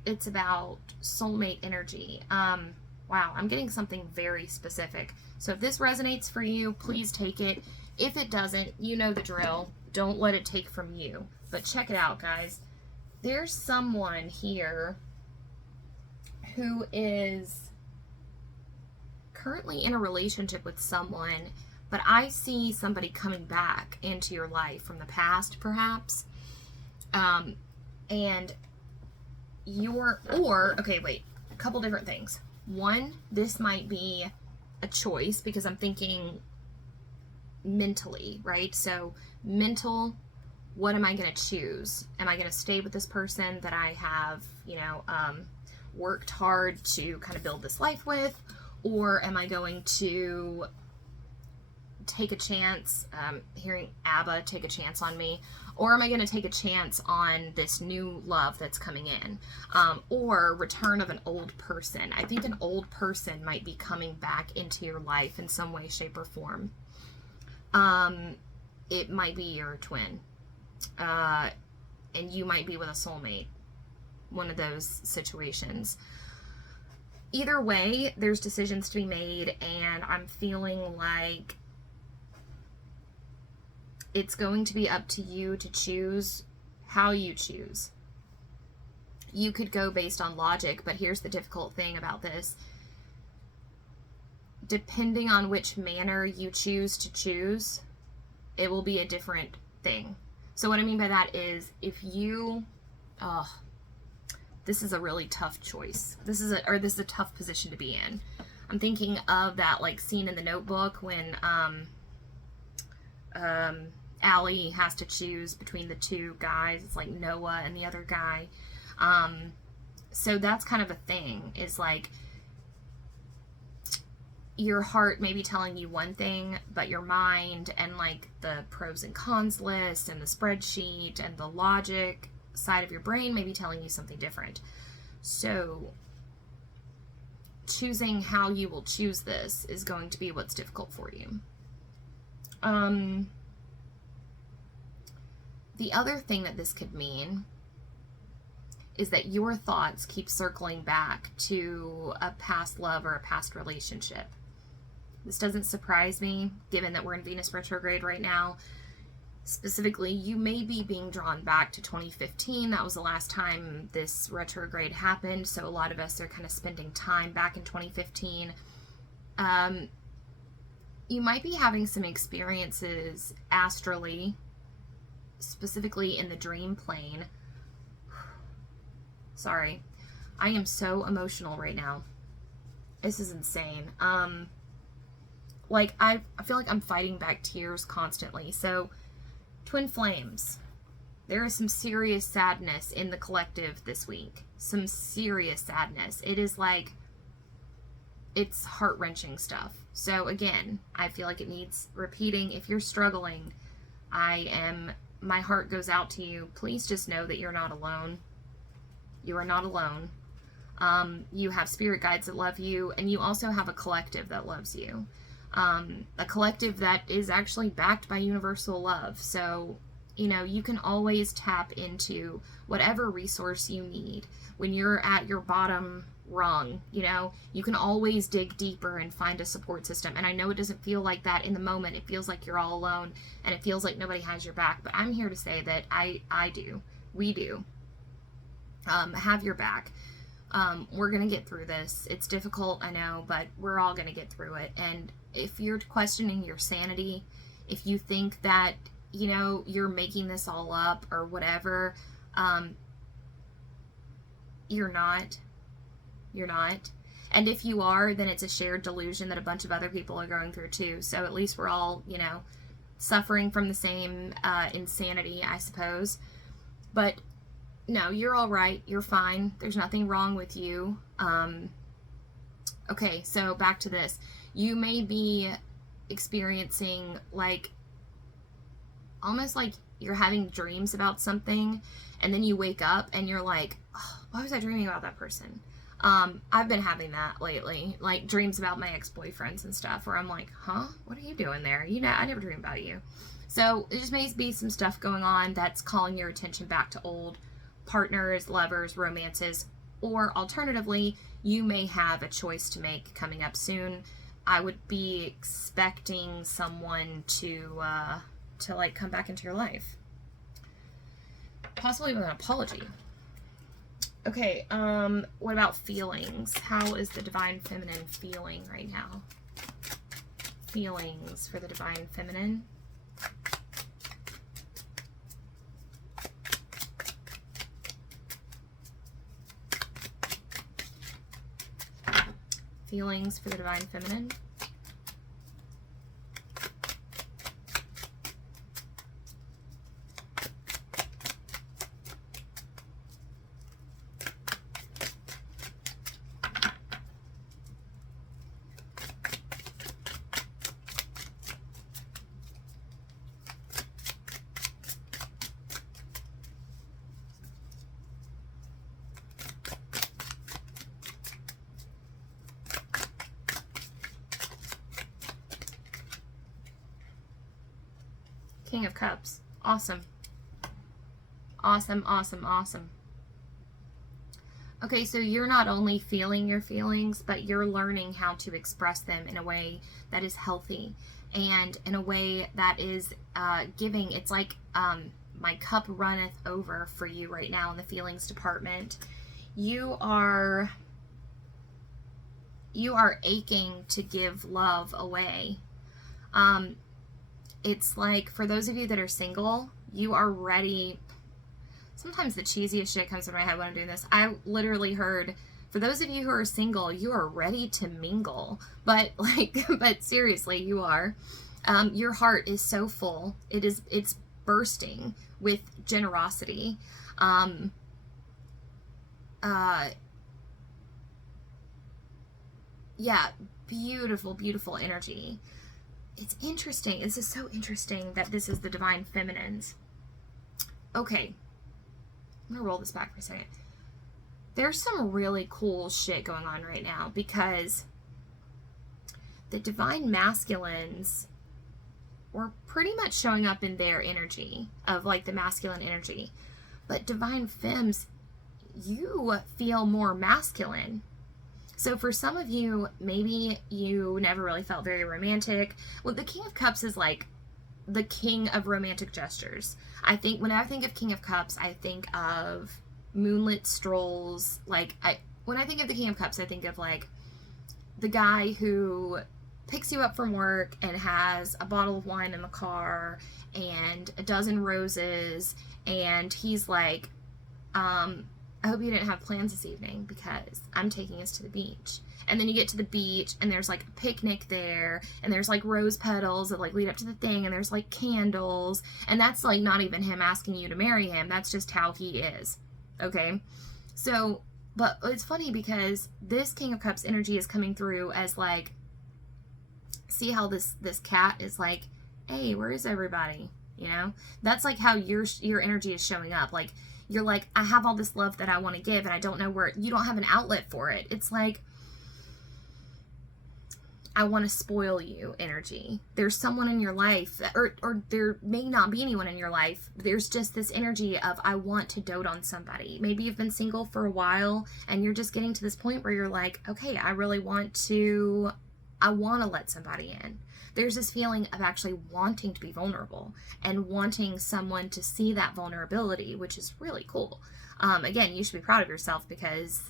It's about soulmate energy. Wow, I'm getting something very specific. So if this resonates for you, please take it. If it doesn't, you know the drill. Don't let it take from you. But check it out, guys. There's someone here who is currently in a relationship with someone, but I see somebody coming back into your life from the past, perhaps. And okay, wait, a couple different things. One, this might be a choice because I'm thinking mentally, right? So mental, what am I going to choose? Am I going to stay with this person that I have, worked hard to kind of build this life with? Or am I going to take a chance, hearing ABBA, take a chance on me? Or am I going to take a chance on this new love that's coming in? Or return of an old person. I think an old person might be coming back into your life in some way, shape, or form. It might be your twin. And you might be with a soulmate. One of those situations. Either way, there's decisions to be made, and I'm feeling like it's going to be up to you to choose how you choose. You could go based on logic, but here's the difficult thing about this. Depending on which manner you choose to choose, it will be a different thing. So what I mean by that is, if you, this is a really tough choice. This is a tough position to be in. I'm thinking of that like scene in The Notebook when Allie has to choose between the two guys. It's like Noah and the other guy. So that's kind of a thing, is like your heart may be telling you one thing, but your mind and like the pros and cons list and the spreadsheet and the logic side of your brain may be telling you something different. So choosing how you will choose this is going to be what's difficult for you. The other thing that this could mean is that your thoughts keep circling back to a past love or a past relationship. This doesn't surprise me, given that we're in Venus retrograde right now. Specifically, you may be being drawn back to 2015. That was the last time this retrograde happened, so a lot of us are kind of spending time back in 2015. You might be having some experiences astrally, specifically in the dream plane. Sorry, I am so emotional right now. This is insane. Like, I feel like I'm fighting back tears constantly. So, twin flames. There is some serious sadness in the collective this week. Some serious sadness. It is like, it's heart-wrenching stuff. So, again, I feel like it needs repeating. If you're struggling, my heart goes out to you. Please just know that you're not alone. You are not alone. You have spirit guides that love you, and you also have a collective that loves you. A collective that is actually backed by universal love. So, you can always tap into whatever resource you need. When you're at your bottom rung, you can always dig deeper and find a support system. And I know it doesn't feel like that in the moment. It feels like you're all alone, and it feels like nobody has your back. But I'm here to say that I do. We do. Have your back. We're going to get through this. It's difficult, I know, but we're all going to get through it. And if you're questioning your sanity, if you think that, you're making this all up or whatever, you're not. You're not. And if you are, then it's a shared delusion that a bunch of other people are going through too. So at least we're all, suffering from the same insanity, I suppose. But no, you're all right. You're fine. There's nothing wrong with you. Okay, so back to this. You may be experiencing almost like you're having dreams about something, and then you wake up and you're like, oh, why was I dreaming about that person? I've been having that lately, like dreams about my ex-boyfriends and stuff, where I'm like, huh? What are you doing there? I never dream about you. So it just may be some stuff going on that's calling your attention back to old partners, lovers, romances, or alternatively, you may have a choice to make coming up soon. I would be expecting someone to come back into your life. Possibly with an apology. Okay, what about feelings? How is the Divine Feminine feeling right now? Feelings for the Divine Feminine. Feelings for the Divine Feminine. King of Cups. Awesome. Awesome, awesome, awesome. Okay, so you're not only feeling your feelings, but you're learning how to express them in a way that is healthy and in a way that is giving. It's like my cup runneth over for you right now in the feelings department. You are aching to give love away. It's like, for those of you that are single, you are ready. Sometimes the cheesiest shit comes to my head when I'm doing this. I literally heard, for those of you who are single, you are ready to mingle. But but seriously, you are. Your heart is so full. It's bursting with generosity. Yeah, beautiful, beautiful energy. It's interesting. This is so interesting that this is the Divine Feminines. Okay. I'm going to roll this back for a second. There's some really cool shit going on right now because the Divine Masculines were pretty much showing up in their energy of like the masculine energy. But Divine Femmes, you feel more masculine. So for some of you, maybe you never really felt very romantic. Well, the King of Cups is like the king of romantic gestures. I think when I think of King of Cups, I think of moonlit strolls. When I think of the King of Cups, I think of like the guy who picks you up from work and has a bottle of wine in the car and a dozen roses, and he's like, I hope you didn't have plans this evening because I'm taking us to the beach. And then you get to the beach and there's like a picnic there and there's like rose petals that like lead up to the thing and there's like candles, and that's like not even him asking you to marry him. That's just how he is. Okay. So, but it's funny because this King of Cups energy is coming through as like, see how this cat is like, hey, where is everybody? You know, that's like how your energy is showing up. Like, you're like, I have all this love that I want to give and I don't know where, you don't have an outlet for it. It's like, I want to spoil you energy. There's someone in your life, or there may not be anyone in your life. There's just this energy of, I want to dote on somebody. Maybe you've been single for a while and you're just getting to this point where you're like, okay, I want to let somebody in. There's this feeling of actually wanting to be vulnerable and wanting someone to see that vulnerability, which is really cool. Again, you should be proud of yourself because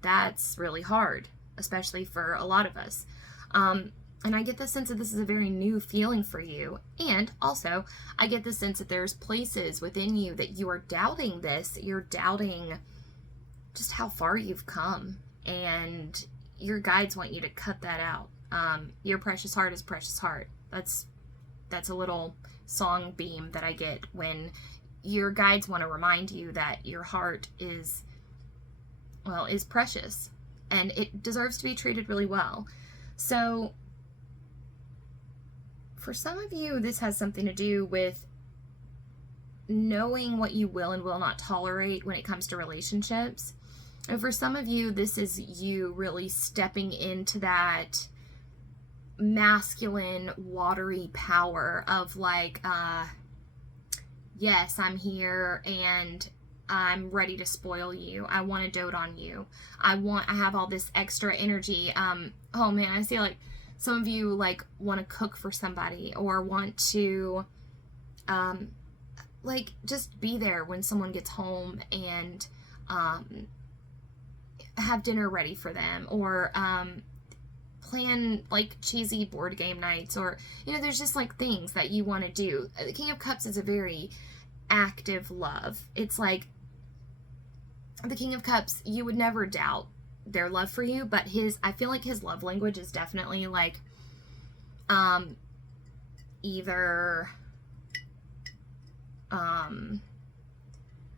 that's really hard, especially for a lot of us. And I get the sense that this is a very new feeling for you. And also, I get the sense that there's places within you that you are doubting this. You're doubting just how far you've come. And your guides want you to cut that out. Your precious heart is precious heart. That's a little song beam that I get when your guides want to remind you that your heart is precious and it deserves to be treated really well. So for some of you, this has something to do with knowing what you will and will not tolerate when it comes to relationships. And for some of you, this is you really stepping into that masculine, watery power of like, yes, I'm here and I'm ready to spoil you. I want to dote on you. I have all this extra energy. Oh man, I see like some of you like want to cook for somebody or want to, like just be there when someone gets home and, have dinner ready for them or, plan like cheesy board game nights, or there's just like things that you want to do. The King of Cups is a very active love. It's like the King of Cups, you would never doubt their love for you, but I feel like his love language is definitely like either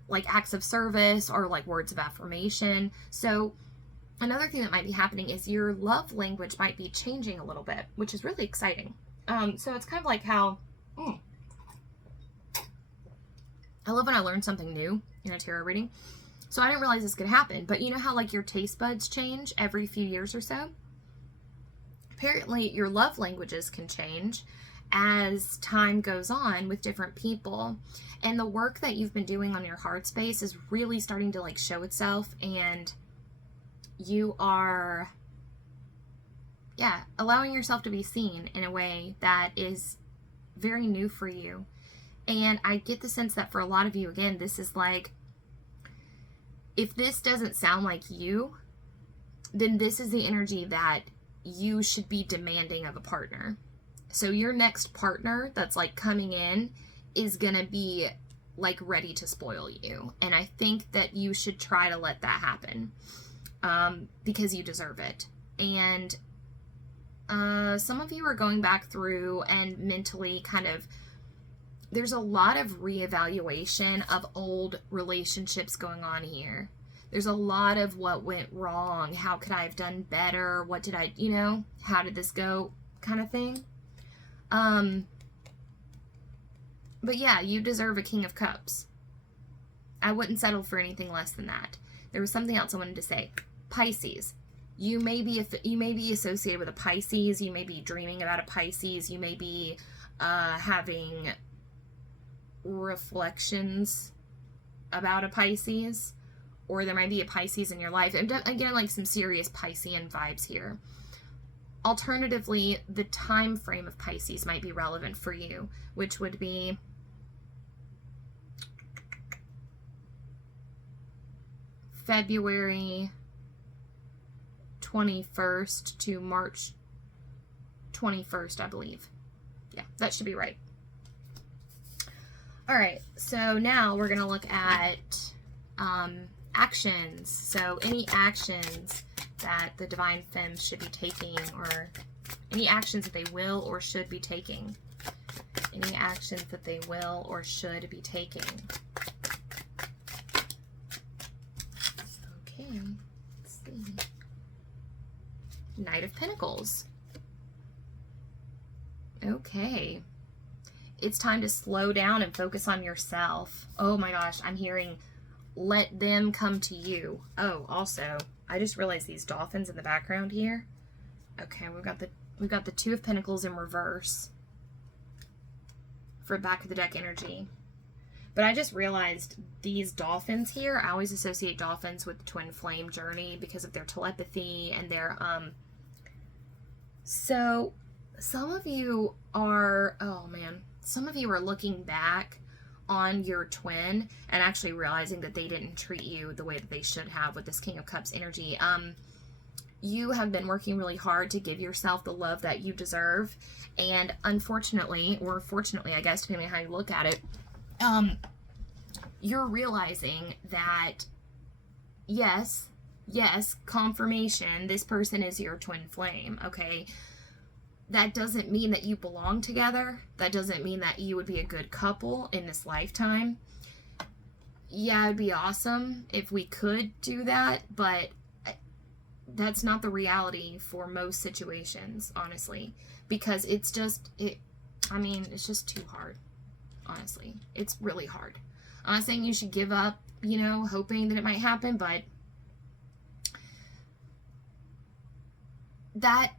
like acts of service or like words of affirmation. So another thing that might be happening is your love language might be changing a little bit, which is really exciting. So it's kind of like how, I love when I learn something new in a tarot reading. So I didn't realize this could happen, but you know how like your taste buds change every few years or so? Apparently your love languages can change as time goes on with different people. And the work that you've been doing on your heart space is really starting to like show itself, and you are, yeah, allowing yourself to be seen in a way that is very new for you. And I get the sense that for a lot of you, again, this is like, if this doesn't sound like you, then this is the energy that you should be demanding of a partner. So your next partner that's like coming in is gonna be like ready to spoil you. And I think that you should try to let that happen, because you deserve it. And some of you are going back through and mentally kind of, there's a lot of reevaluation of old relationships going on here. There's a lot of what went wrong. How could I have done better? What did I, how did this go kind of thing. But yeah, you deserve a King of Cups. I wouldn't settle for anything less than that. There was something else I wanted to say. Pisces. You may be associated with a Pisces. You may be dreaming about a Pisces. You may be having reflections about a Pisces, or there might be a Pisces in your life. I'm getting like some serious Piscean vibes here. Alternatively, the time frame of Pisces might be relevant for you, which would be February 21st to March 21st, I believe. Yeah, that should be right. All right, so now we're going to look at actions. So any actions that the Divine Femmes should be taking, or any actions that they will or should be taking. Any actions that they will or should be taking. Okay, let's see. Knight of Pentacles. Okay. It's time to slow down and focus on yourself. Oh my gosh, I'm hearing let them come to you. Oh, also, I just realized these dolphins in the background here. Okay, we've got the Two of Pentacles in reverse for back of the deck energy. But I just realized these dolphins here, I always associate dolphins with the twin flame journey because of their telepathy and their so some of you are, oh man, some of you are looking back on your twin and actually realizing that they didn't treat you the way that they should have with this King of Cups energy. You have been working really hard to give yourself the love that you deserve, and unfortunately, or fortunately, I guess, depending on how you look at it, you're realizing that yes, confirmation, this person is your twin flame, okay? That doesn't mean that you belong together. That doesn't mean that you would be a good couple in this lifetime. Yeah, it'd be awesome if we could do that, but that's not the reality for most situations, honestly, because it's just, it's just too hard, honestly. It's really hard. I'm not saying you should give up, hoping that it might happen, but that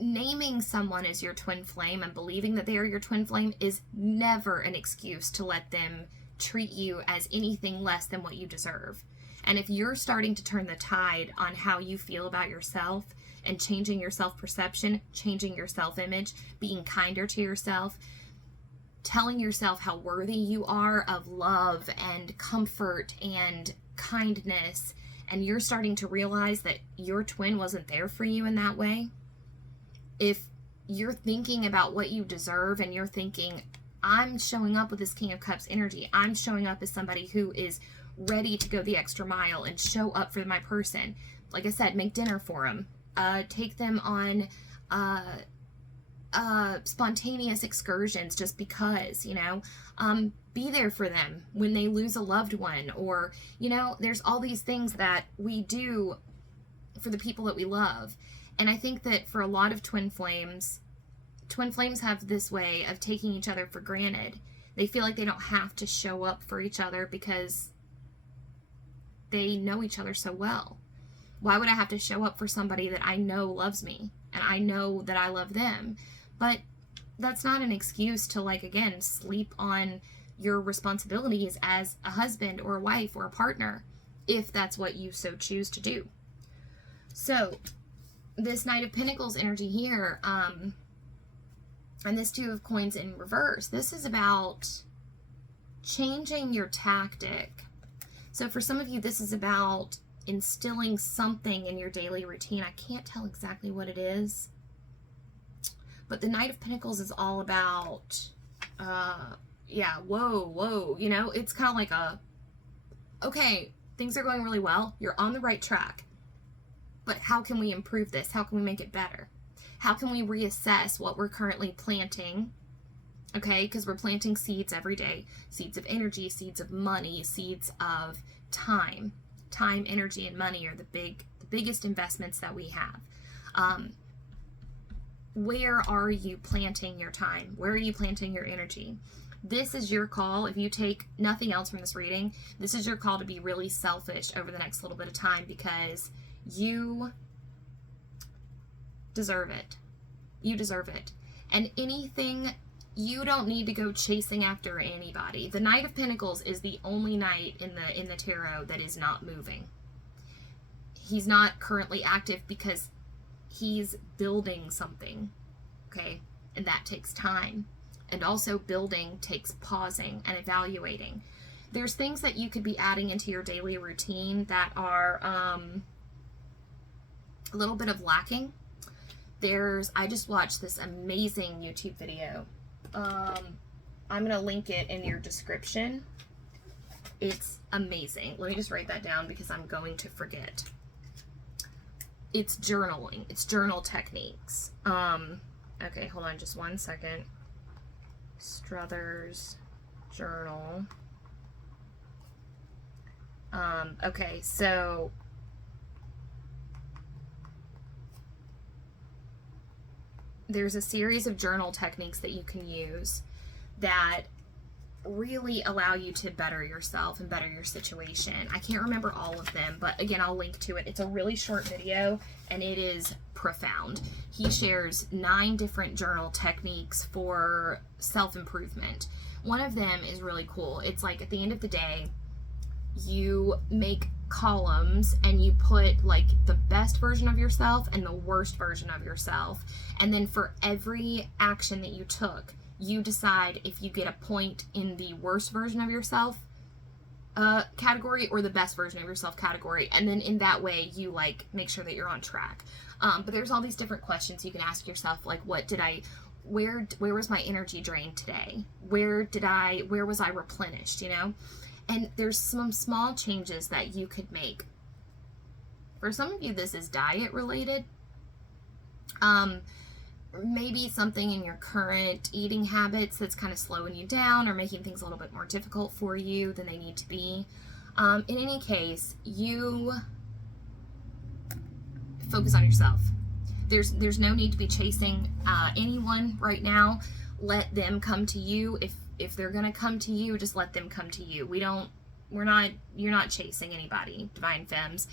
naming someone as your twin flame and believing that they are your twin flame is never an excuse to let them treat you as anything less than what you deserve. And if you're starting to turn the tide on how you feel about yourself and changing your self-perception, changing your self-image, being kinder to yourself, telling yourself how worthy you are of love and comfort and kindness, and you're starting to realize that your twin wasn't there for you in that way, if you're thinking about what you deserve and you're thinking, I'm showing up with this King of Cups energy, I'm showing up as somebody who is ready to go the extra mile and show up for my person. Like I said, make dinner for them. Take them on spontaneous excursions just because, be there for them when they lose a loved one, or, there's all these things that we do for the people that we love. And I think that for a lot of twin flames have this way of taking each other for granted. They feel like they don't have to show up for each other because they know each other so well. Why would I have to show up for somebody that I know loves me and I know that I love them? But that's not an excuse to, like, again, sleep on your responsibilities as a husband or a wife or a partner, if that's what you so choose to do. So this Knight of Pentacles energy here, and this Two of Coins in reverse, this is about changing your tactic. So for some of you, this is about instilling something in your daily routine. I can't tell exactly what it is, but the Knight of Pentacles is all about, yeah, whoa, you know, it's kind of like okay, things are going really well. You're on the right track, but how can we improve this? How can we make it better? How can we reassess what we're currently planting? Okay, because we're planting seeds every day. Seeds of energy, seeds of money, seeds of time. Time, energy, and money are the biggest investments that we have. Where are you planting your time? Where are you planting your energy? This is your call. If you take nothing else from this reading, this is your call to be really selfish over the next little bit of time, because you deserve it. You deserve it. And anything, you don't need to go chasing after anybody. The Knight of Pentacles is the only knight in the tarot that is not moving. He's not currently active because he's building something, okay? And that takes time. And also building takes pausing and evaluating. There's things that you could be adding into your daily routine that are a little bit of lacking. I just watched this amazing YouTube video. I'm going to link it in your description. It's amazing. Let me just write that down because I'm going to forget. It's journaling. It's journal techniques. Okay, hold on just one second. Struthers journal. Okay, so there's a series of journal techniques that you can use that really allow you to better yourself and better your situation. I can't remember all of them, but again, I'll link to it. It's a really short video and it is profound. He shares 9 different journal techniques for self-improvement. One of them is really cool. It's like at the end of the day, you make columns and you put like the best version of yourself and the worst version of yourself. And then for every action that you took, you decide if you get a point in the worst version of yourself category or the best version of yourself category. And then in that way, you like make sure that you're on track. But there's all these different questions you can ask yourself, like where was my energy drained today? Where was I replenished, you know? And there's some small changes that you could make. For some of you, this is diet related. Maybe something in your current eating habits that's kind of slowing you down or making things a little bit more difficult for you than they need to be. In any case, you focus on yourself. There's no need to be chasing anyone right now. Let them come to you. If they're gonna come to you, just let them come to you. You're not chasing anybody, Divine Femmes.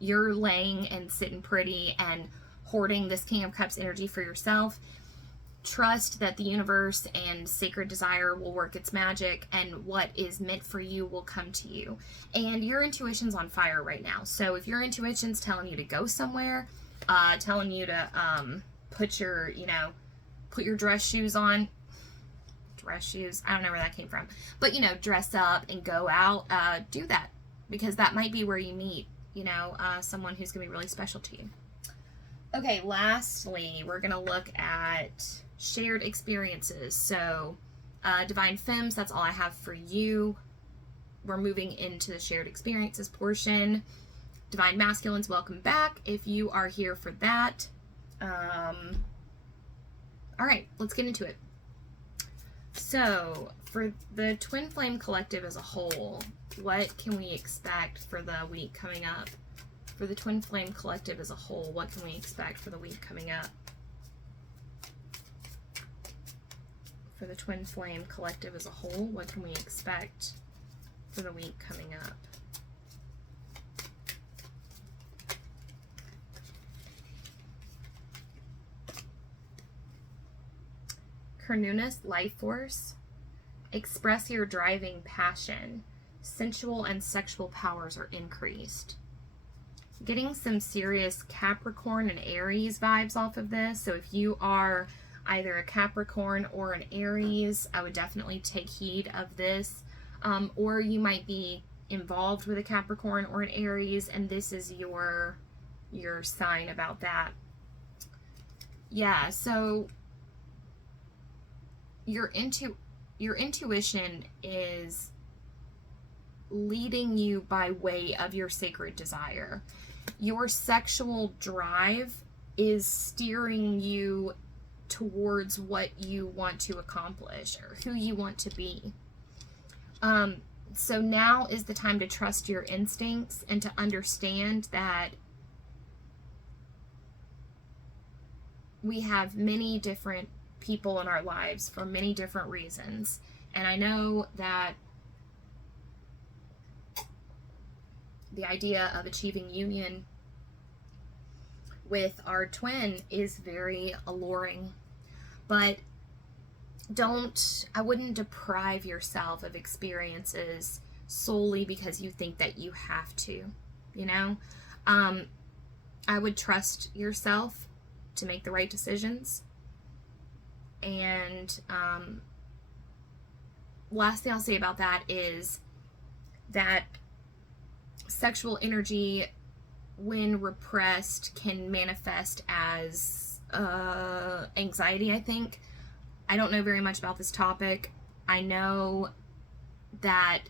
You're laying and sitting pretty and hoarding this King of Cups energy for yourself. Trust that the universe and sacred desire will work its magic, and what is meant for you will come to you. And your intuition's on fire right now. So if your intuition's telling you to go somewhere, telling you to put your dress shoes on, I don't know where that came from, but dress up and go out, do that, because that might be where you meet someone who's gonna be really special to you. Okay, lastly, we're gonna look at shared experiences. So Divine Femmes, that's all I have for you. We're moving into the shared experiences portion. Divine Masculines, welcome back if you are here for that. All right, let's get into it. So for the Twin Flame Collective as a whole, what can we expect for the week coming up? For the Twin Flame Collective as a whole, what can we expect for the week coming up? For the Twin Flame Collective as a whole, what can we expect for the week coming up? her newness, life force. Express your driving passion. Sensual and sexual powers are increased. Getting some serious Capricorn and Aries vibes off of this. So if you are either a Capricorn or an Aries, I would definitely take heed of this. Or you might be involved with a Capricorn or an Aries, and this is your sign about that. Yeah, so your intuition is leading you by way of your sacred desire. Your sexual drive is steering you towards what you want to accomplish or who you want to be. So now is the time to trust your instincts and to understand that we have many different people in our lives for many different reasons. And I know that the idea of achieving union with our twin is very alluring, but I wouldn't deprive yourself of experiences solely because you think that you have to, you know? I would trust yourself to make the right decisions. And last thing I'll say about that is that sexual energy, when repressed, can manifest as anxiety, I think. I don't know very much about this topic. I know that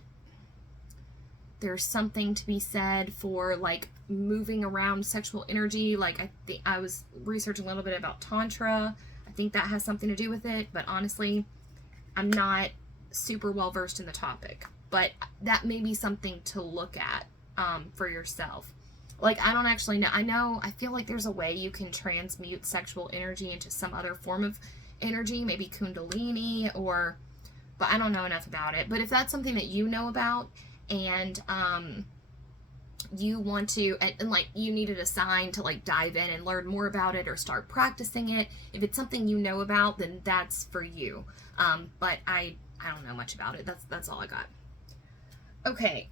there's something to be said for like moving around sexual energy. Like I was researching a little bit about Tantra. I think that has something to do with it, but honestly, I'm not super well versed in the topic. But that may be something to look at for yourself. Like, I don't actually know. I feel like there's a way you can transmute sexual energy into some other form of energy, maybe Kundalini but I don't know enough about it. But if that's something that you know about and you want to, and like you needed a sign to like dive in and learn more about it or start practicing it, if it's something you know about, then that's for you. But I don't know much about it. That's all I got. Okay,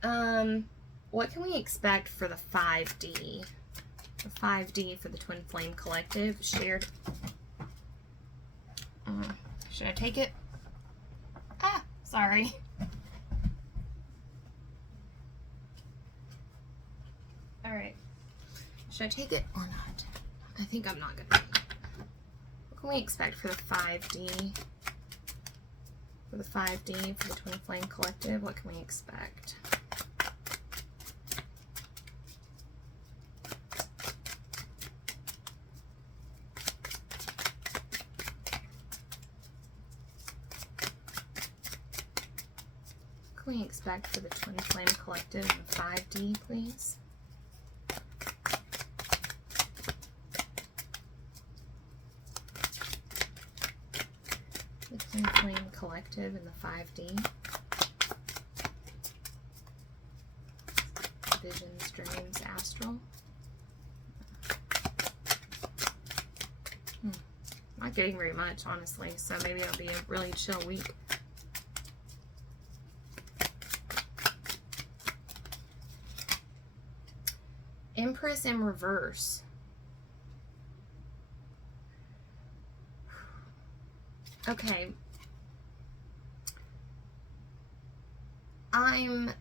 what can we expect for the 5D? The 5D for the Twin Flame Collective shared. Should I take it? Sorry. Alright. Should I take it or not? I think I'm not gonna. What can we expect for the 5D? For the 5D for the Twin Flame Collective, what can we expect? What can we expect for the Twin Flame Collective and 5D, please? The Twin Flame Collective and the 5D. Visions, dreams, astral. Not getting very much, honestly, so maybe it'll be a really chill week. Empress in reverse. Okay. I'm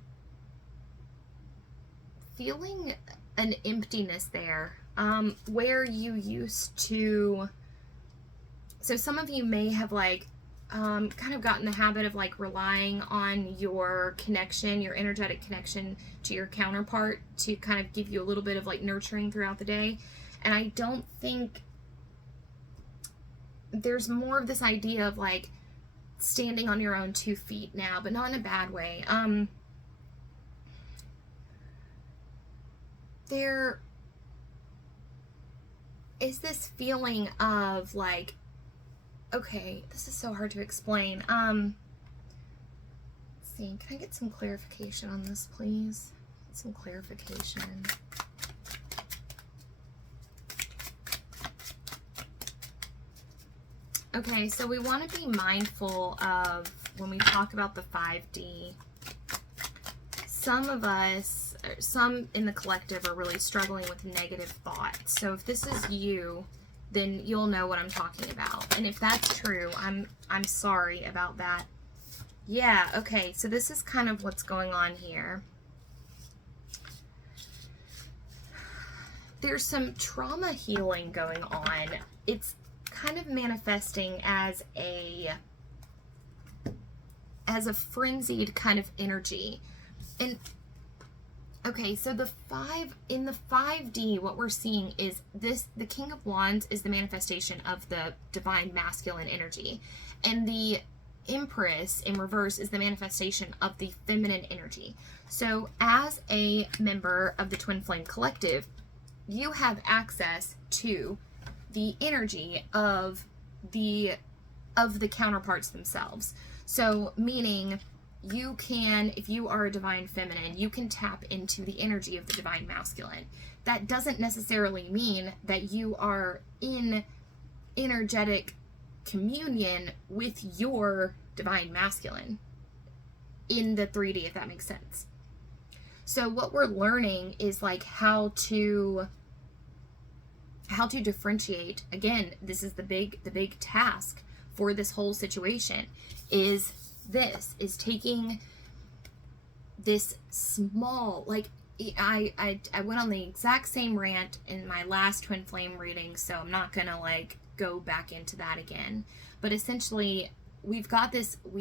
feeling an emptiness there, where you used to, so some of you may have like kind of gotten the habit of like relying on your connection, your energetic connection to your counterpart to kind of give you a little bit of like nurturing throughout the day. And I don't think there's more of this idea of like standing on your own 2 feet now, but not in a bad way. There is this feeling of like, okay, this is so hard to explain. Let's see, can I get some clarification on this, please? Some clarification. Okay, so we want to be mindful of when we talk about the 5D. Some of us, or some in the collective, are really struggling with negative thoughts. So if this is you, then you'll know what I'm talking about. And if that's true, I'm sorry about that. Yeah, okay, so this is kind of what's going on here. There's some trauma healing going on. It's kind of manifesting as a frenzied kind of energy. And okay, so in the 5D, what we're seeing is this: the King of Wands is the manifestation of the divine masculine energy, and the Empress in reverse is the manifestation of the feminine energy. So as a member of the Twin Flame Collective, you have access to the energy of the counterparts themselves. So meaning you can, if you are a divine feminine, you can tap into the energy of the divine masculine. That doesn't necessarily mean that you are in energetic communion with your divine masculine in the 3D, if that makes sense. So what we're learning is like how to differentiate. Again, this is the big task for this whole situation, is taking this small, like, I went on the exact same rant in my last Twin Flame reading, so I'm not gonna like go back into that again. But essentially, we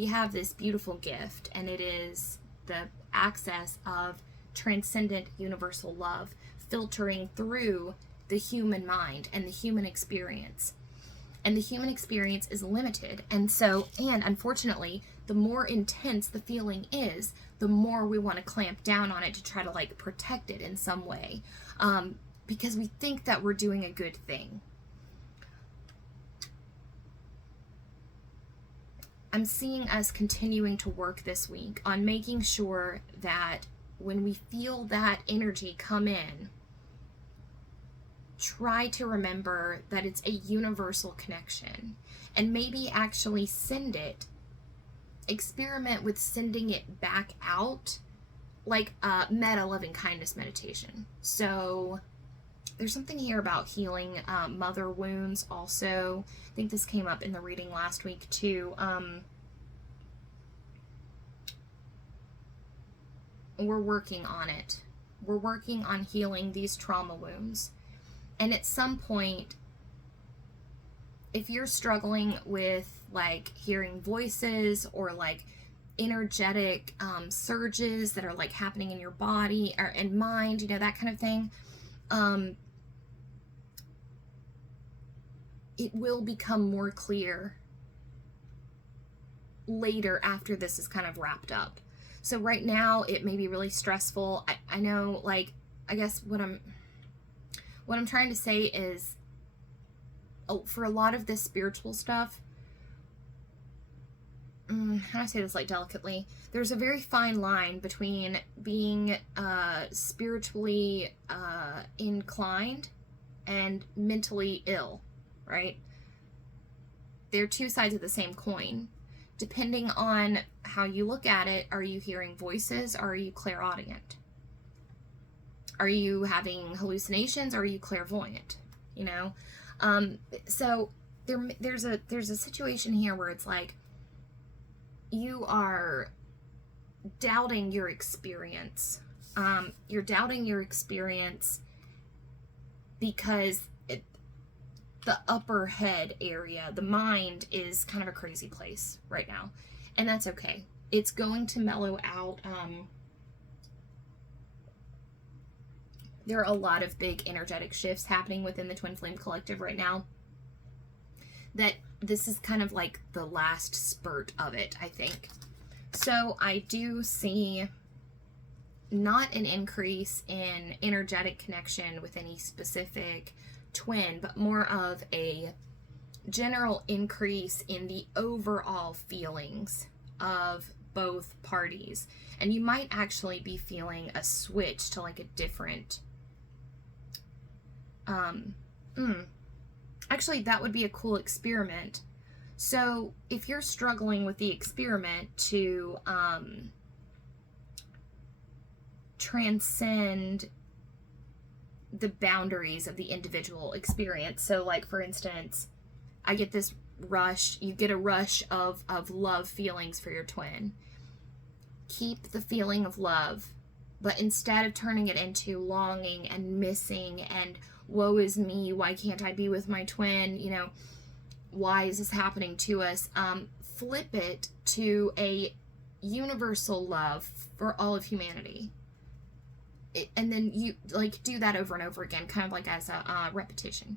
have this beautiful gift, and it is the access of transcendent universal love filtering through the human mind and the human experience. And the human experience is limited. And unfortunately, the more intense the feeling is, the more we want to clamp down on it to try to like protect it in some way, because we think that we're doing a good thing. I'm seeing us continuing to work this week on making sure that when we feel that energy come in, try to remember that it's a universal connection, and maybe actually experiment with sending it back out, like metta loving kindness meditation. So there's something here about healing mother wounds also. I think this came up in the reading last week too. We're working on it. We're working on healing these trauma wounds. And at some point, if you're struggling with like hearing voices or like energetic surges that are like happening in your body or in mind, that kind of thing, it will become more clear later after this is kind of wrapped up. So right now it may be really stressful. I know, like, I guess what I'm trying to say is, for a lot of this spiritual stuff, how do I say this like delicately? There's a very fine line between being spiritually inclined and mentally ill, right? They're two sides of the same coin. Depending on how you look at it, are you hearing voices or are you clairaudient? Are you having hallucinations or are you clairvoyant? So there's a situation here where it's like you are doubting your experience. You're doubting your experience because the upper head area, the mind, is kind of a crazy place right now. And that's okay. It's going to mellow out. There are a lot of big energetic shifts happening within the Twin Flame Collective right now, that this is kind of like the last spurt of it, I think. So I do see not an increase in energetic connection with any specific twin, but more of a general increase in the overall feelings of both parties. And you might actually be feeling a switch to like a different actually, that would be a cool experiment. So if you're struggling with the experiment to transcend the boundaries of the individual experience, so like for instance, I get this rush, you get a rush of love feelings for your twin. Keep the feeling of love, but instead of turning it into longing and missing and woe is me, why can't I be with my twin, you know, why is this happening to us, flip it to a universal love for all of humanity. And then you like do that over and over again, kind of like as a repetition.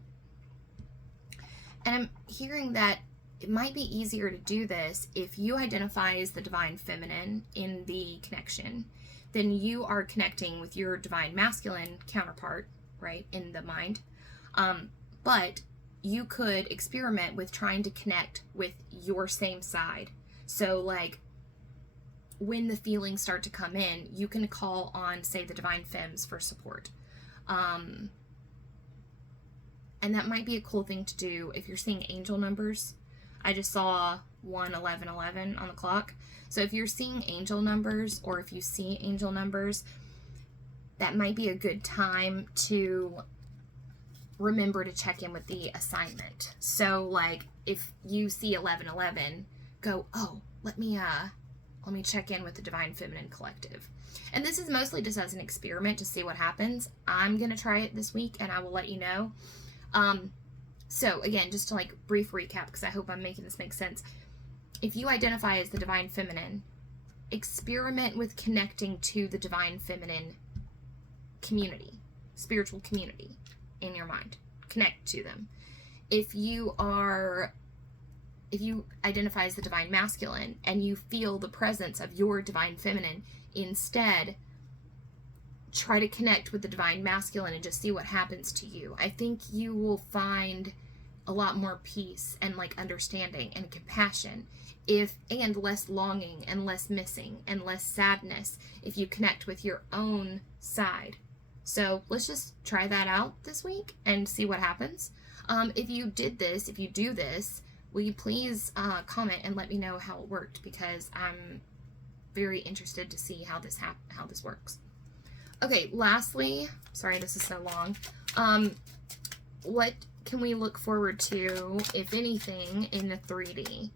And I'm hearing that it might be easier to do this if you identify as the divine feminine in the connection. Then you are connecting with your divine masculine counterpart, right, in the mind. But you could experiment with trying to connect with your same side. So like when the feelings start to come in, you can call on, say, the divine femmes for support. And that might be a cool thing to do if you're seeing angel numbers. I just saw 11111 on the clock. So if you're seeing angel numbers, or if you see angel numbers, that might be a good time to remember to check in with the assignment. So like if you see 1111, go, oh, let me check in with the Divine Feminine Collective. And this is mostly just as an experiment to see what happens. I'm going to try it this week and I will let you know. So again, just to like brief recap, because I hope I'm making this make sense. If you identify as the Divine Feminine, experiment with connecting to the Divine Feminine community, spiritual community in your mind. Connect to them. If you identify as the Divine Masculine and you feel the presence of your Divine Feminine, instead try to connect with the Divine Masculine and just see what happens to you. I think you will find a lot more peace and like understanding and compassion and less longing and less missing and less sadness if you connect with your own side. So let's just try that out this week and see what happens. If you do this, will you please comment and let me know how it worked, because I'm very interested to see how this works. Okay, lastly, sorry this is so long. What can we look forward to, if anything, in the 3D?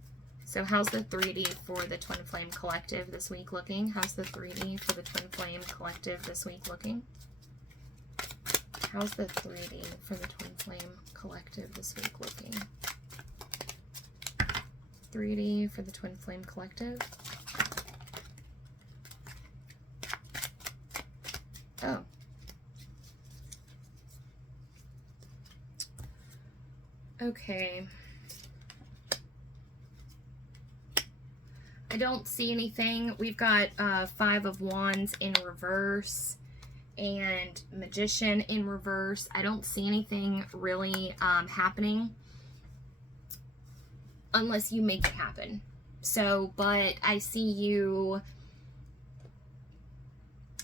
So how's the 3D for the Twin Flame Collective this week looking? How's the 3D for the Twin Flame Collective this week looking? How's the 3D for the Twin Flame Collective this week looking? 3D for the Twin Flame Collective. Oh. Okay. I don't see anything. We've got 5 of Wands in reverse and Magician in reverse. I don't see anything really happening unless you make it happen. So, but I see you,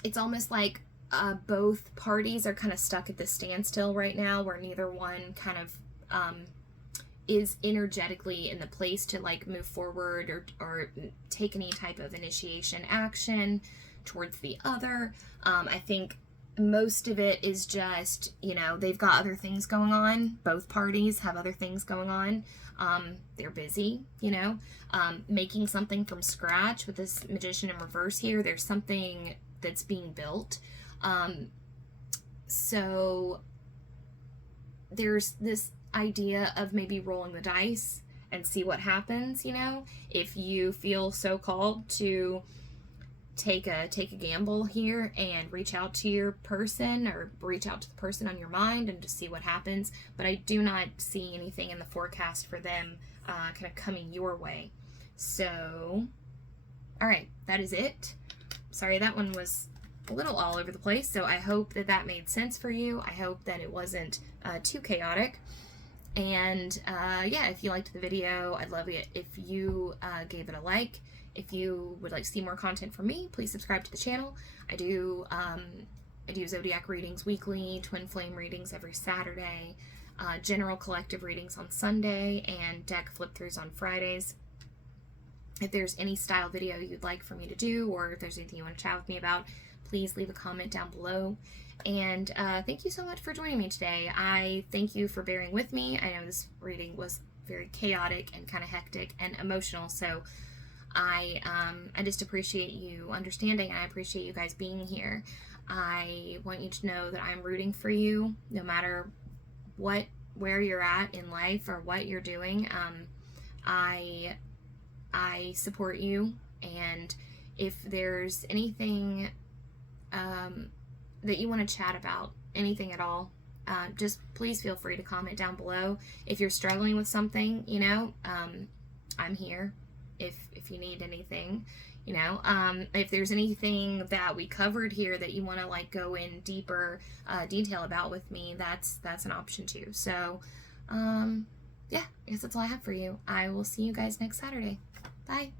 it's almost like both parties are kind of stuck at the standstill right now, where neither one kind of is energetically in the place to like move forward or take any type of initiation action towards the other. I think most of it is just, you know, they've got other things going on. Both parties have other things going on. They're busy, you know, making something from scratch with this Magician in reverse here. There's something that's being built. So there's this idea of maybe rolling the dice and see what happens, you know, if you feel so called to take a gamble here and reach out to your person, or reach out to the person on your mind and just see what happens. But I do not see anything in the forecast for them kind of coming your way. So, all right, that is it. Sorry, that one was a little all over the place, so I hope that that made sense for you. I hope that it wasn't too chaotic. And yeah, if you liked the video, I'd love it if you gave it a like. If you would like to see more content from me, please subscribe to the channel. I do zodiac readings weekly, twin flame readings every Saturday. general collective readings on Sunday, and deck flip throughs on Fridays. If there's any style video you'd like for me to do, or if there's anything you want to chat with me about, please leave a comment down below. And thank you so much for joining me today. I thank you for bearing with me. I know this reading was very chaotic and kind of hectic and emotional, so I just appreciate you understanding, and I appreciate you guys being here. I want you to know that I'm rooting for you, no matter where you're at in life or what you're doing. I support you, and if there's anything that you want to chat about, anything at all, just please feel free to comment down below. If you're struggling with something, you know, I'm here if you need anything, you know. If there's anything that we covered here that you want to like go in deeper detail about with me, that's an option too. So yeah, I guess that's all I have for you. I will see you guys next Saturday. Bye.